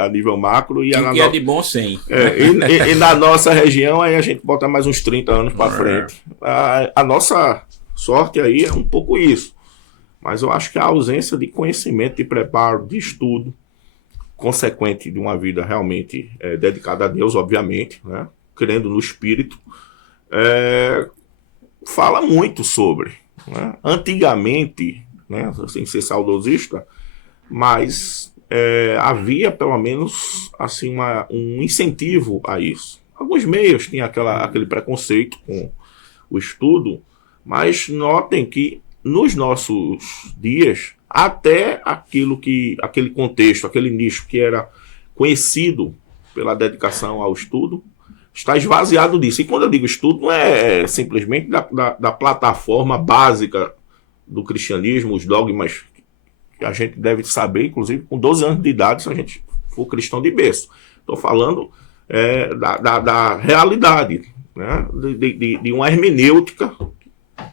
A nível macro. E é de bom 100. E na nossa região aí a gente bota mais uns 30 anos para frente. A nossa sorte aí é um pouco isso. Mas eu acho que a ausência de conhecimento, de preparo, de estudo, consequente de uma vida realmente dedicada a Deus, obviamente, né? Crendo no Espírito, fala muito sobre. Né? Antigamente, né, sem ser saudosista, mas havia pelo menos assim, um incentivo a isso. Alguns meios tinham aquele preconceito com o estudo, mas notem que nos nossos dias, até aquele contexto, aquele nicho que era conhecido pela dedicação ao estudo, está esvaziado disso. E quando eu digo estudo, não é simplesmente da plataforma básica do cristianismo, os dogmas que a gente deve saber, inclusive com 12 anos de idade, se a gente for cristão de berço. Estou falando da realidade, né? de uma hermenêutica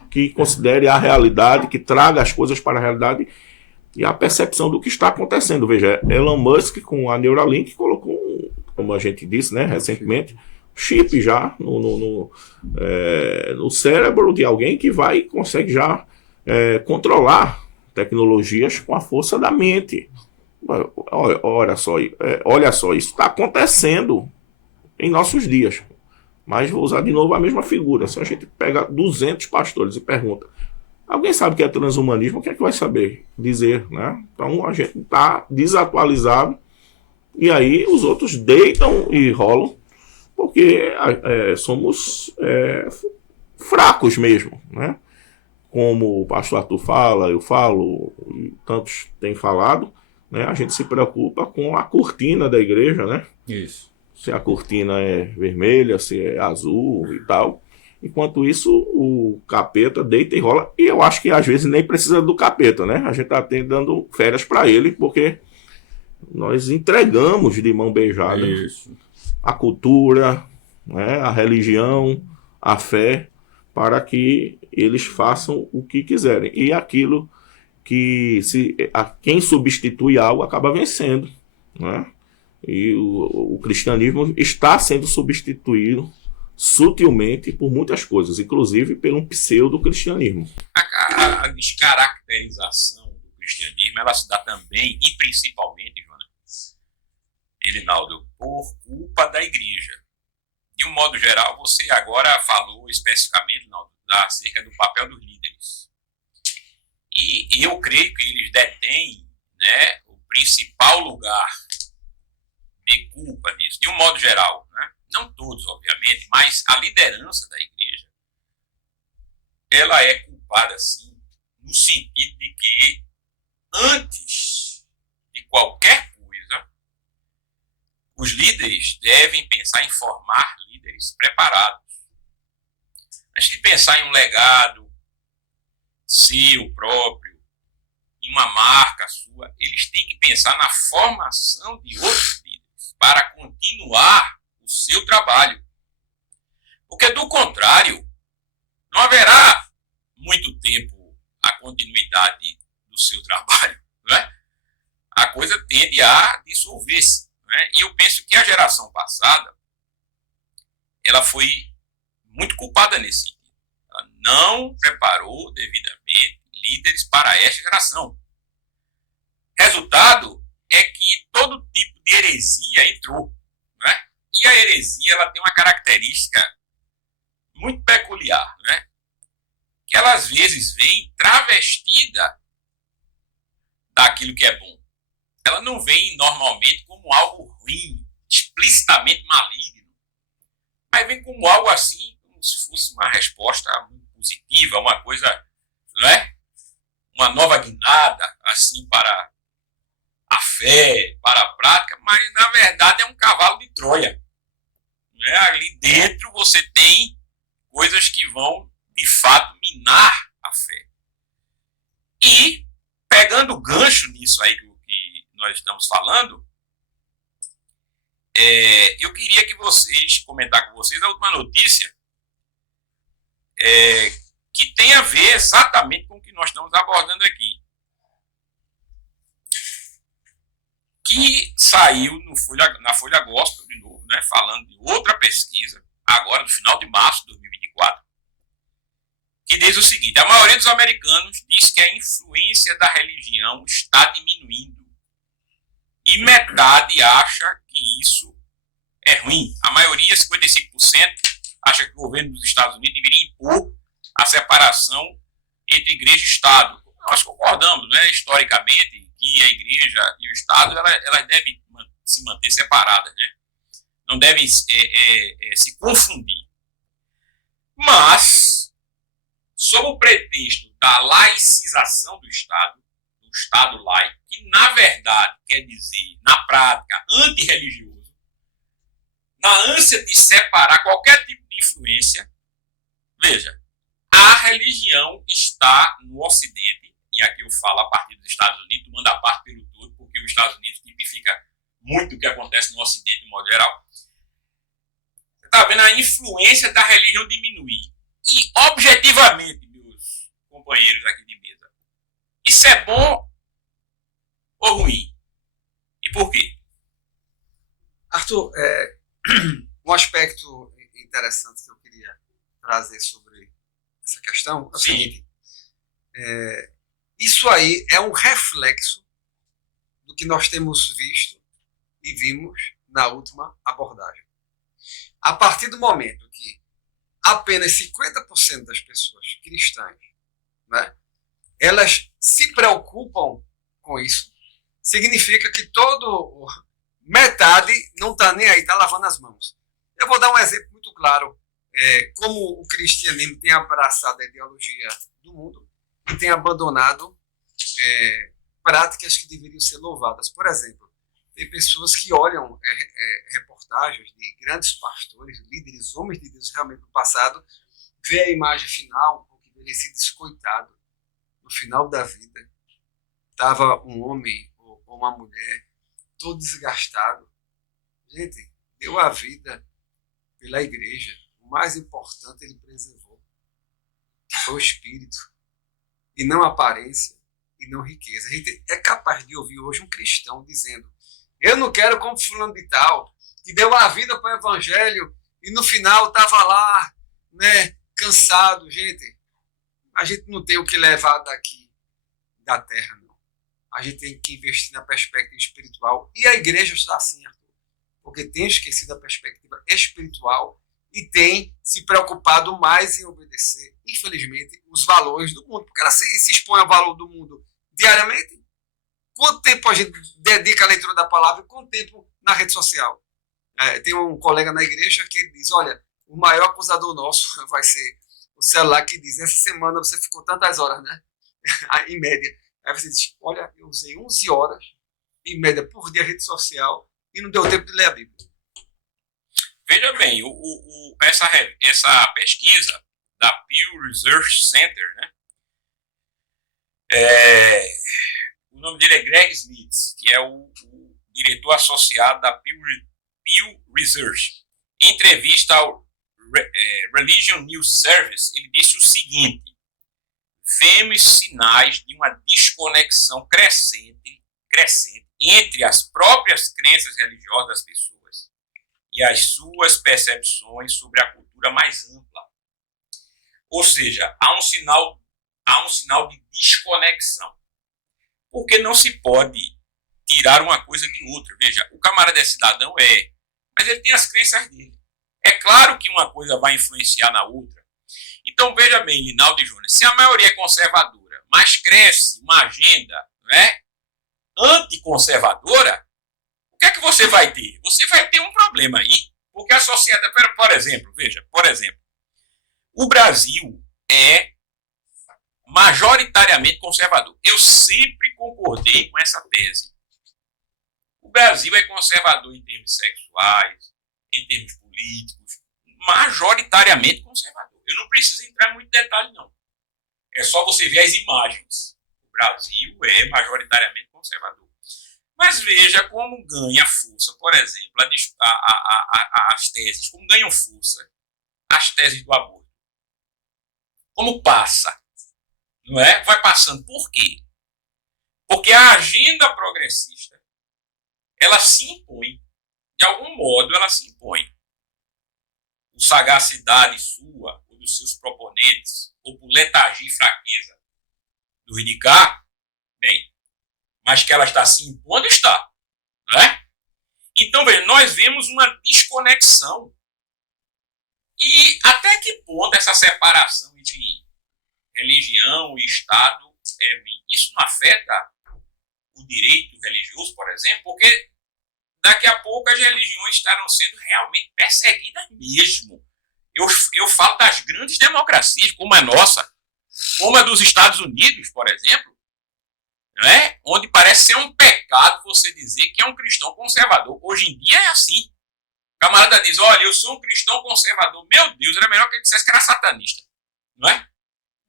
que considere a realidade, que traga as coisas para a realidade e a percepção do que está acontecendo. Veja, Elon Musk com a Neuralink colocou, como a gente disse, né, recentemente, chip já no cérebro de alguém que consegue já controlar tecnologias com a força da mente. Olha só, isso está acontecendo em nossos dias. Mas vou usar de novo a mesma figura. Se a gente pega 200 pastores e pergunta, alguém sabe o que é transhumanismo? O que é que vai saber dizer, né? Então a gente está desatualizado e aí os outros deitam e rolam porque somos fracos mesmo, né? Como o pastor Arthur fala, eu falo, e tantos têm falado, né? A gente se preocupa com a cortina da igreja, né? Isso. Se a cortina é vermelha, se é azul e tal. Enquanto isso, o capeta deita e rola. E eu acho que às vezes nem precisa do capeta, né? A gente está dando férias para ele, porque nós entregamos de mão beijada a cultura, né? A religião, a fé, para que eles façam o que quiserem. E aquilo que quem substitui algo acaba vencendo, né? E o cristianismo está sendo substituído sutilmente por muitas coisas, inclusive pelo pseudo-cristianismo. A descaracterização do cristianismo, ela se dá também e principalmente, Jonas, Elinaldo, por culpa da igreja. De um modo geral, você agora falou especificamente, Elinaldo, acerca do papel dos líderes. E eu creio que eles detêm, né, o principal lugar de culpa disso, de um modo geral, né? Não todos, obviamente, mas a liderança da igreja, ela é culpada, sim, no sentido de que, antes de qualquer coisa, os líderes devem pensar em formar líderes preparados. Antes de pensar em um legado seu próprio, em uma marca sua, eles têm que pensar na formação de outros líderes para continuar o seu trabalho. Porque, do contrário, não haverá muito tempo a continuidade do seu trabalho, né? A coisa tende a dissolver-se, né? E eu penso que a geração passada, ela foi muito culpada nesse sentido. Ela não preparou devidamente líderes para esta geração. Resultado é que todo tipo de heresia entrou, né? E a heresia, ela tem uma característica muito peculiar, né? Que ela às vezes vem travestida daquilo que é bom. Ela não vem normalmente como algo ruim, explicitamente maligno, mas vem como algo assim, como se fosse uma resposta muito positiva, uma coisa, não é? Uma nova guinada, assim, para a fé, para a prática, mas na verdade é um cavalo de Troia. Né? Ali dentro você tem coisas que vão, de fato, minar a fé. E, pegando o gancho nisso aí que nós estamos falando, eu queria que vocês, comentar com vocês a última notícia, que tem a ver exatamente com o que nós estamos abordando aqui. Que saiu na Folha Gospel, de novo, né, falando de outra pesquisa, agora no final de março de 2024, que diz o seguinte: a maioria dos americanos diz que a influência da religião está diminuindo. E metade acha que isso é ruim. A maioria, 55%, acha que o governo dos Estados Unidos deveria impor a separação entre igreja e Estado. Nós concordamos, né, historicamente, que a igreja e o Estado elas devem se manter separadas, né? Não devem se confundir. Mas, sob o pretexto da laicização do Estado laico, que na verdade quer dizer, na prática, antirreligioso, na ânsia de separar qualquer tipo de influência, veja, a religião está no Ocidente, e aqui eu falo a partir dos Estados Unidos, tomando a parte pelo todo, porque os Estados Unidos tipifica muito o que acontece no Ocidente, de modo geral. Você está vendo a influência da religião diminuir. E, objetivamente, meus companheiros aqui de mesa, isso é bom ou ruim? E por quê? Arthur, um aspecto interessante que eu queria trazer sobre essa questão é o seguinte: isso aí é um reflexo do que nós temos visto e vimos na última abordagem. A partir do momento que apenas 50% das pessoas cristãs, né, elas se preocupam com isso, significa que metade não está nem aí, está lavando as mãos. Eu vou dar um exemplo muito claro, como o cristianismo tem abraçado a ideologia do mundo e tem abandonado práticas que deveriam ser louvadas. Por exemplo, tem pessoas que olham reportagens de grandes pastores, líderes, homens de Deus realmente do passado, vê a imagem final, com que envelhecido descoitado. No final da vida, estava um homem ou uma mulher todo desgastado. Gente, deu a vida pela igreja. O mais importante ele preservou, que foi o espírito, e não a aparência, e não riqueza. A gente é capaz de ouvir hoje um cristão dizendo: eu não quero como fulano de tal, que deu a vida para o evangelho e no final estava lá, né, cansado. Gente, a gente não tem o que levar daqui da terra, não. A gente tem que investir na perspectiva espiritual. E a igreja está assim, Arthur, porque tem esquecido a perspectiva espiritual e tem se preocupado mais em obedecer, infelizmente, os valores do mundo. Porque ela se expõe ao valor do mundo diariamente. Quanto tempo a gente dedica à leitura da palavra e quanto tempo na rede social? Tem um colega na igreja que ele diz: olha, o maior acusador nosso vai ser o celular, que diz: essa semana você ficou tantas horas, né? Em média. Aí você diz: olha, eu usei 11 horas em média por dia rede social e não deu tempo de ler a Bíblia. Veja bem, essa pesquisa da Pew Research Center, né? O nome dele é Greg Smith, que é o diretor associado da Pew Research. Em entrevista ao Religion News Service, ele disse o seguinte: vemos sinais de uma desconexão crescente entre as próprias crenças religiosas das pessoas e as suas percepções sobre a cultura mais ampla. Ou seja, há um sinal de desconexão. Porque não se pode tirar uma coisa de outra. Veja, o camarada é cidadão, mas ele tem as crenças dele. É claro que uma coisa vai influenciar na outra. Então, veja bem, Linaldo e Júnior, se a maioria é conservadora, mas cresce uma agenda, né, anticonservadora, o que é que você vai ter? Você vai ter um problema aí, porque a sociedade, por exemplo, veja, o Brasil é majoritariamente conservador. Eu sempre concordei com essa tese. O Brasil é conservador em termos sexuais, em termos políticos, majoritariamente conservador. Eu não preciso entrar em muito detalhe, não. É só você ver as imagens. O Brasil é majoritariamente conservador. Mas veja como ganha força, por exemplo, as teses, como ganham força as teses do aborto. Como passa, não é? Vai passando. Por quê? Porque a agenda progressista, ela se impõe. De algum modo, ela se impõe. Por sagacidade sua, ou dos seus proponentes, ou por letargia e fraqueza do Ridicá, bem, mas que ela está se impondo, está. Não é? Então, veja, nós vemos uma desconexão. E até que ponto essa separação entre religião e Estado isso não afeta o direito religioso, por exemplo? Porque daqui a pouco as religiões estarão sendo realmente perseguidas mesmo. Eu falo das grandes democracias, como a nossa, como a dos Estados Unidos, por exemplo, né? Onde parece ser um pecado você dizer que é um cristão conservador. Hoje em dia é assim. O camarada diz, olha, eu sou um cristão conservador. Meu Deus, era melhor que ele dissesse que era satanista. Não é?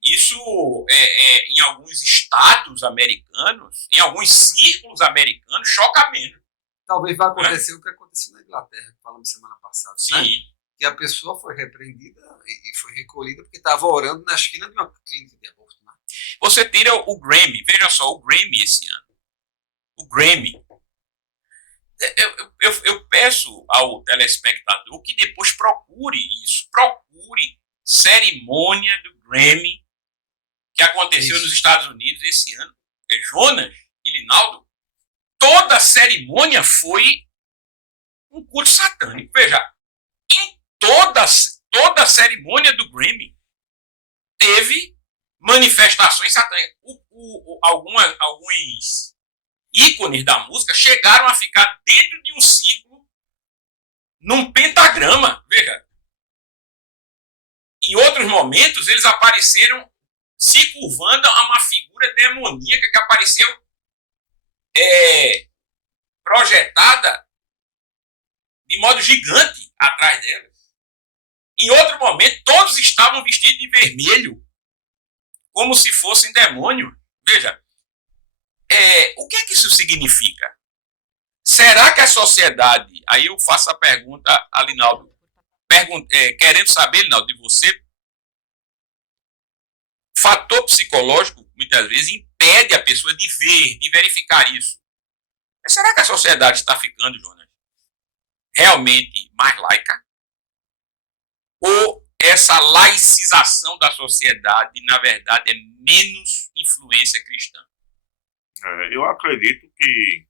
Isso, em alguns estados americanos, em alguns círculos americanos, choca menos. Talvez vá acontecer o que aconteceu na Inglaterra, que falamos semana passada. Sim. Né? Que a pessoa foi repreendida e foi recolhida porque estava orando na esquina de uma clínica de aborto. Né? Você tira o Grammy, veja só, o Grammy esse ano. O Grammy. Eu peço ao telespectador que depois procure isso. Procure cerimônia do Grammy que aconteceu nos Estados Unidos esse ano. Jonas e Linaldo. Toda a cerimônia foi um culto satânico. Veja, em toda a cerimônia do Grammy teve manifestações satânicas. Alguns ícones da música chegaram a ficar dentro de um círculo num pentagrama. Veja, em outros momentos eles apareceram se curvando a uma figura demoníaca que apareceu projetada de modo gigante atrás delas. Em outro momento, todos estavam vestidos de vermelho, como se fossem demônios. Veja, o que é que isso significa? Será que a sociedade... Aí eu faço a pergunta a Linaldo, querendo saber, Linaldo, de você, fator psicológico, muitas vezes, impede a pessoa de ver, de verificar isso. Mas será que a sociedade está ficando, Jonas, realmente mais laica? Ou essa laicização da sociedade, na verdade, é menos influência cristã? Eu acredito que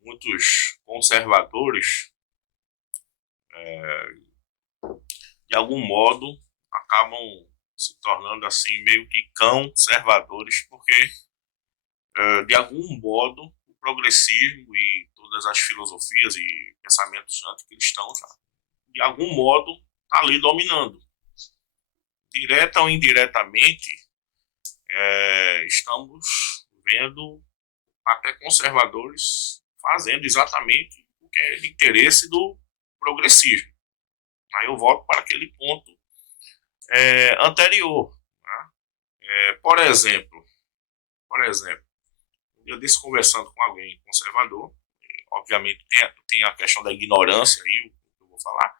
muitos conservadores, de algum modo, acabam se tornando assim meio que conservadores, porque de algum modo o progressismo e todas as filosofias e pensamentos anticristãos, de algum modo, está ali dominando. Direta ou indiretamente, estamos vendo até conservadores fazendo exatamente o que é de interesse do progressismo. Aí eu volto para aquele ponto anterior. Né? Por exemplo, eu disse conversando com alguém conservador, obviamente tem a questão da ignorância aí, o que eu vou falar.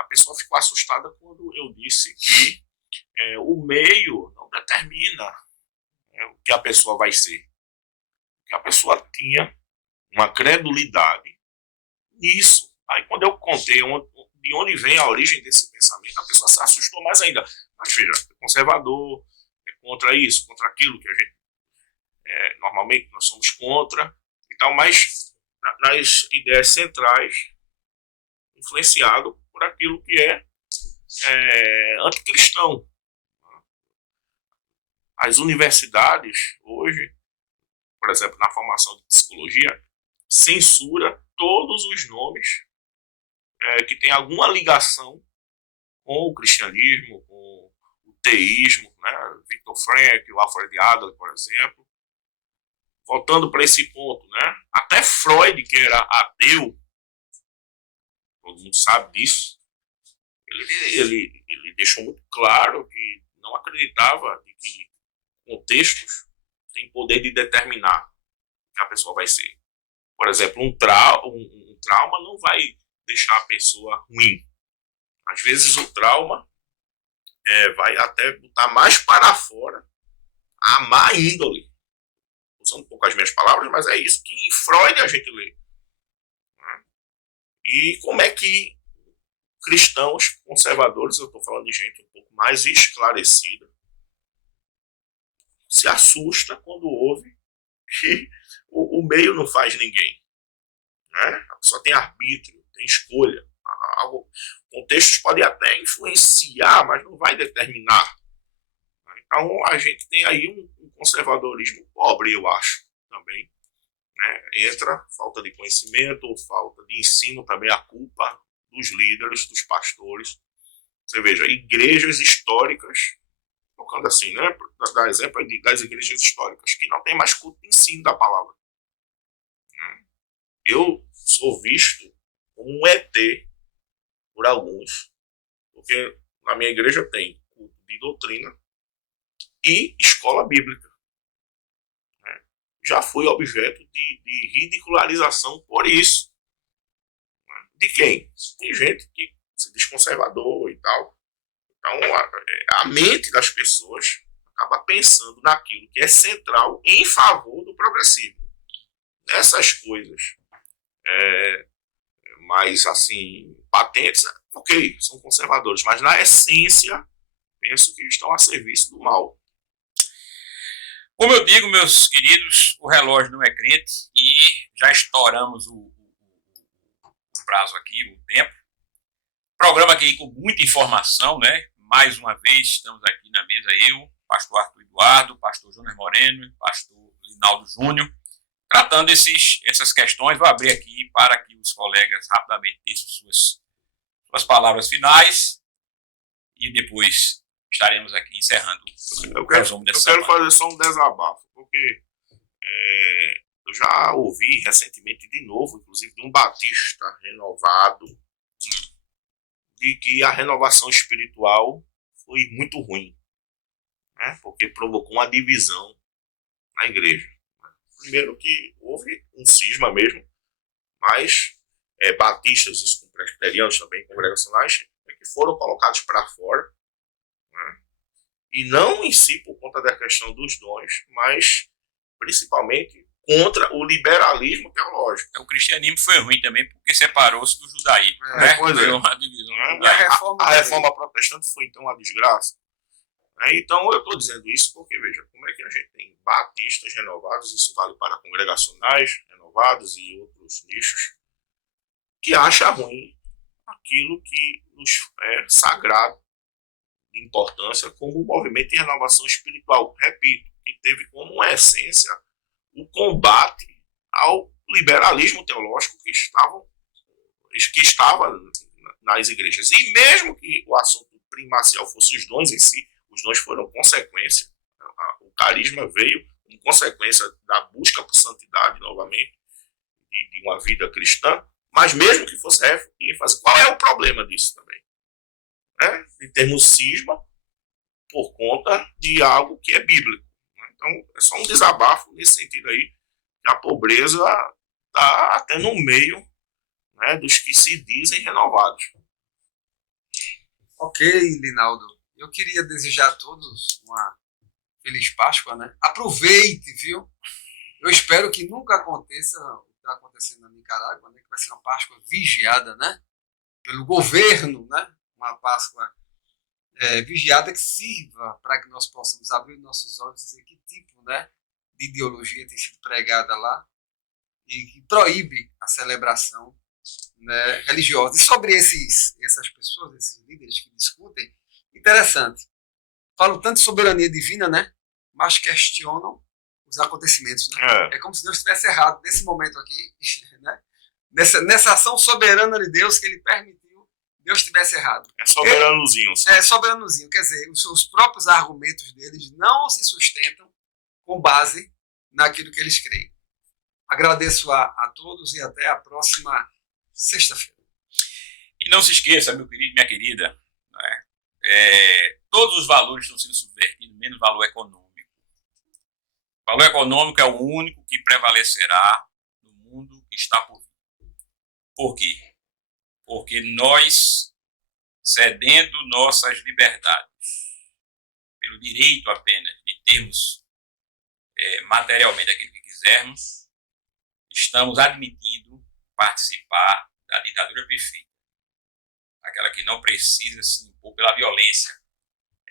A pessoa ficou assustada quando eu disse que o meio não determina o que a pessoa vai ser. Que a pessoa tinha uma credulidade nisso. Aí quando eu contei de onde vem a origem desse pensamento, a pessoa se assustou mais ainda. Mas veja, é conservador, é contra isso, contra aquilo que a gente normalmente nós somos contra e tal, mas nas ideias centrais influenciado por aquilo que é anticristão. As universidades, hoje, por exemplo, na formação de psicologia, censura todos os nomes que têm alguma ligação com o cristianismo, com o teísmo, né? Viktor Frankl, o Alfred Adler, por exemplo. Voltando para esse ponto, né? Até Freud, que era ateu, todo mundo sabe disso, ele deixou muito claro que não acreditava de que contextos têm poder de determinar o que a pessoa vai ser. Por exemplo, um trauma não vai deixar a pessoa ruim. Às vezes o trauma vai até botar mais para fora a má índole. Usando um pouco as minhas palavras, mas é isso que em Freud a gente lê. E como é que cristãos conservadores, eu estou falando de gente um pouco mais esclarecida, se assusta quando ouve que o meio não faz ninguém. Né? A pessoa tem arbítrio, tem escolha. Contextos podem até influenciar, mas não vai determinar. Então a gente tem aí um conservadorismo pobre, eu acho, também. Né? Entra falta de conhecimento, falta de ensino, também a culpa dos líderes, dos pastores. Você veja, igrejas históricas, tocando assim, né? Dar exemplo das igrejas históricas, que não tem mais culto de ensino da palavra. Eu sou visto como um ET por alguns, porque na minha igreja tem culto de doutrina e escola bíblica. Já fui objeto de ridicularização por isso. De quem? Tem gente que se diz conservador e tal. Então, a mente das pessoas acaba pensando naquilo que é central em favor do progressivo. Nessas coisas mais, assim, patentes, ok, são conservadores, mas na essência, penso que estão a serviço do mal. Como eu digo, meus queridos, o relógio não é crente e já estouramos o prazo aqui, o tempo. Programa aqui com muita informação, né? Mais uma vez estamos aqui na mesa, eu, pastor Arthur Eduardo, pastor Jonas Moreno, pastor Linaldo Júnior, tratando essas questões. Vou abrir aqui para que os colegas rapidamente deixem suas palavras finais e depois estaremos aqui encerrando o resumo dessa semana. Eu quero fazer só um desabafo, porque eu já ouvi recentemente de novo, inclusive de um batista renovado, de que a renovação espiritual foi muito ruim, né? Porque provocou uma divisão na igreja. Primeiro que houve um cisma mesmo, mas batistas e presbiterianos também, congregacionais, que foram colocados para fora, né? E não em si por conta da questão dos dons, mas principalmente contra o liberalismo teológico. O cristianismo foi ruim também porque separou-se do judaísmo. Né? Pois é. Uma divisão. A reforma protestante foi então uma desgraça. Então eu estou dizendo isso porque, veja, como é que a gente tem batistas renovados, isso vale para congregacionais renovados e outros nichos, que acha ruim aquilo que nos é sagrado de importância como o movimento de renovação espiritual. Repito, que teve como essência o combate ao liberalismo teológico que estava nas igrejas. E mesmo que o assunto primacial fosse os dons em si, os dons foram consequência. O carisma veio como consequência da busca por santidade, novamente, de uma vida cristã. Mas mesmo que fosse ênfase, qual é o problema disso também? De termos cisma por conta de algo que é bíblico. Então, é só um desabafo nesse sentido aí, que a pobreza está até no meio, né, dos que se dizem renovados. Ok, Linaldo. Eu queria desejar a todos uma feliz Páscoa, né? Aproveite, viu? Eu espero que nunca aconteça o que está acontecendo na Nicarágua, né? Que vai ser uma Páscoa vigiada, né? Pelo governo, né? Uma Páscoa vigiada que sirva para que nós possamos abrir nossos olhos e dizer que tipo, né, de ideologia tem sido pregada lá e que proíbe a celebração né, religiosa. E sobre essas pessoas, esses líderes que discutem, interessante. Falam tanto de soberania divina, né? Mas questionam os acontecimentos. Né? É como se Deus tivesse errado nesse momento aqui, né? Nessa ação soberana de Deus que ele permitiu, Deus tivesse errado. É soberanozinho. É soberanozinho. Quer dizer, os próprios argumentos deles não se sustentam com base naquilo que eles creem. Agradeço a todos e até a próxima sexta-feira. E não se esqueça, meu querido e minha querida, né? Todos os valores estão sendo subvertidos, menos o valor econômico. O valor econômico é o único que prevalecerá no mundo que está por vir. Por quê? Porque nós, cedendo nossas liberdades, pelo direito apenas de termos materialmente aquilo que quisermos, estamos admitindo participar da ditadura perfeita. Aquela que não precisa se impor pela violência,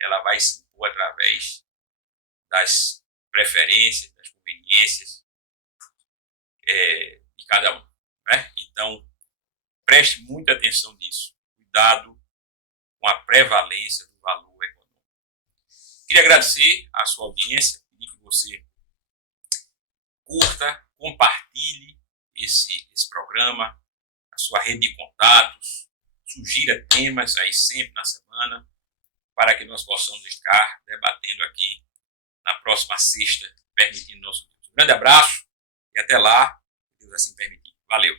ela vai se impor através das preferências, das conveniências de cada um. Né? Então, preste muita atenção nisso. Cuidado com a prevalência do valor econômico. Queria agradecer a sua audiência, pedir que você curta, compartilhe esse programa, a sua rede de contatos, sugira temas aí sempre na semana, para que nós possamos estar debatendo aqui na próxima sexta, permitindo nosso Deus. Um grande abraço e até lá, Deus assim permitir. Valeu!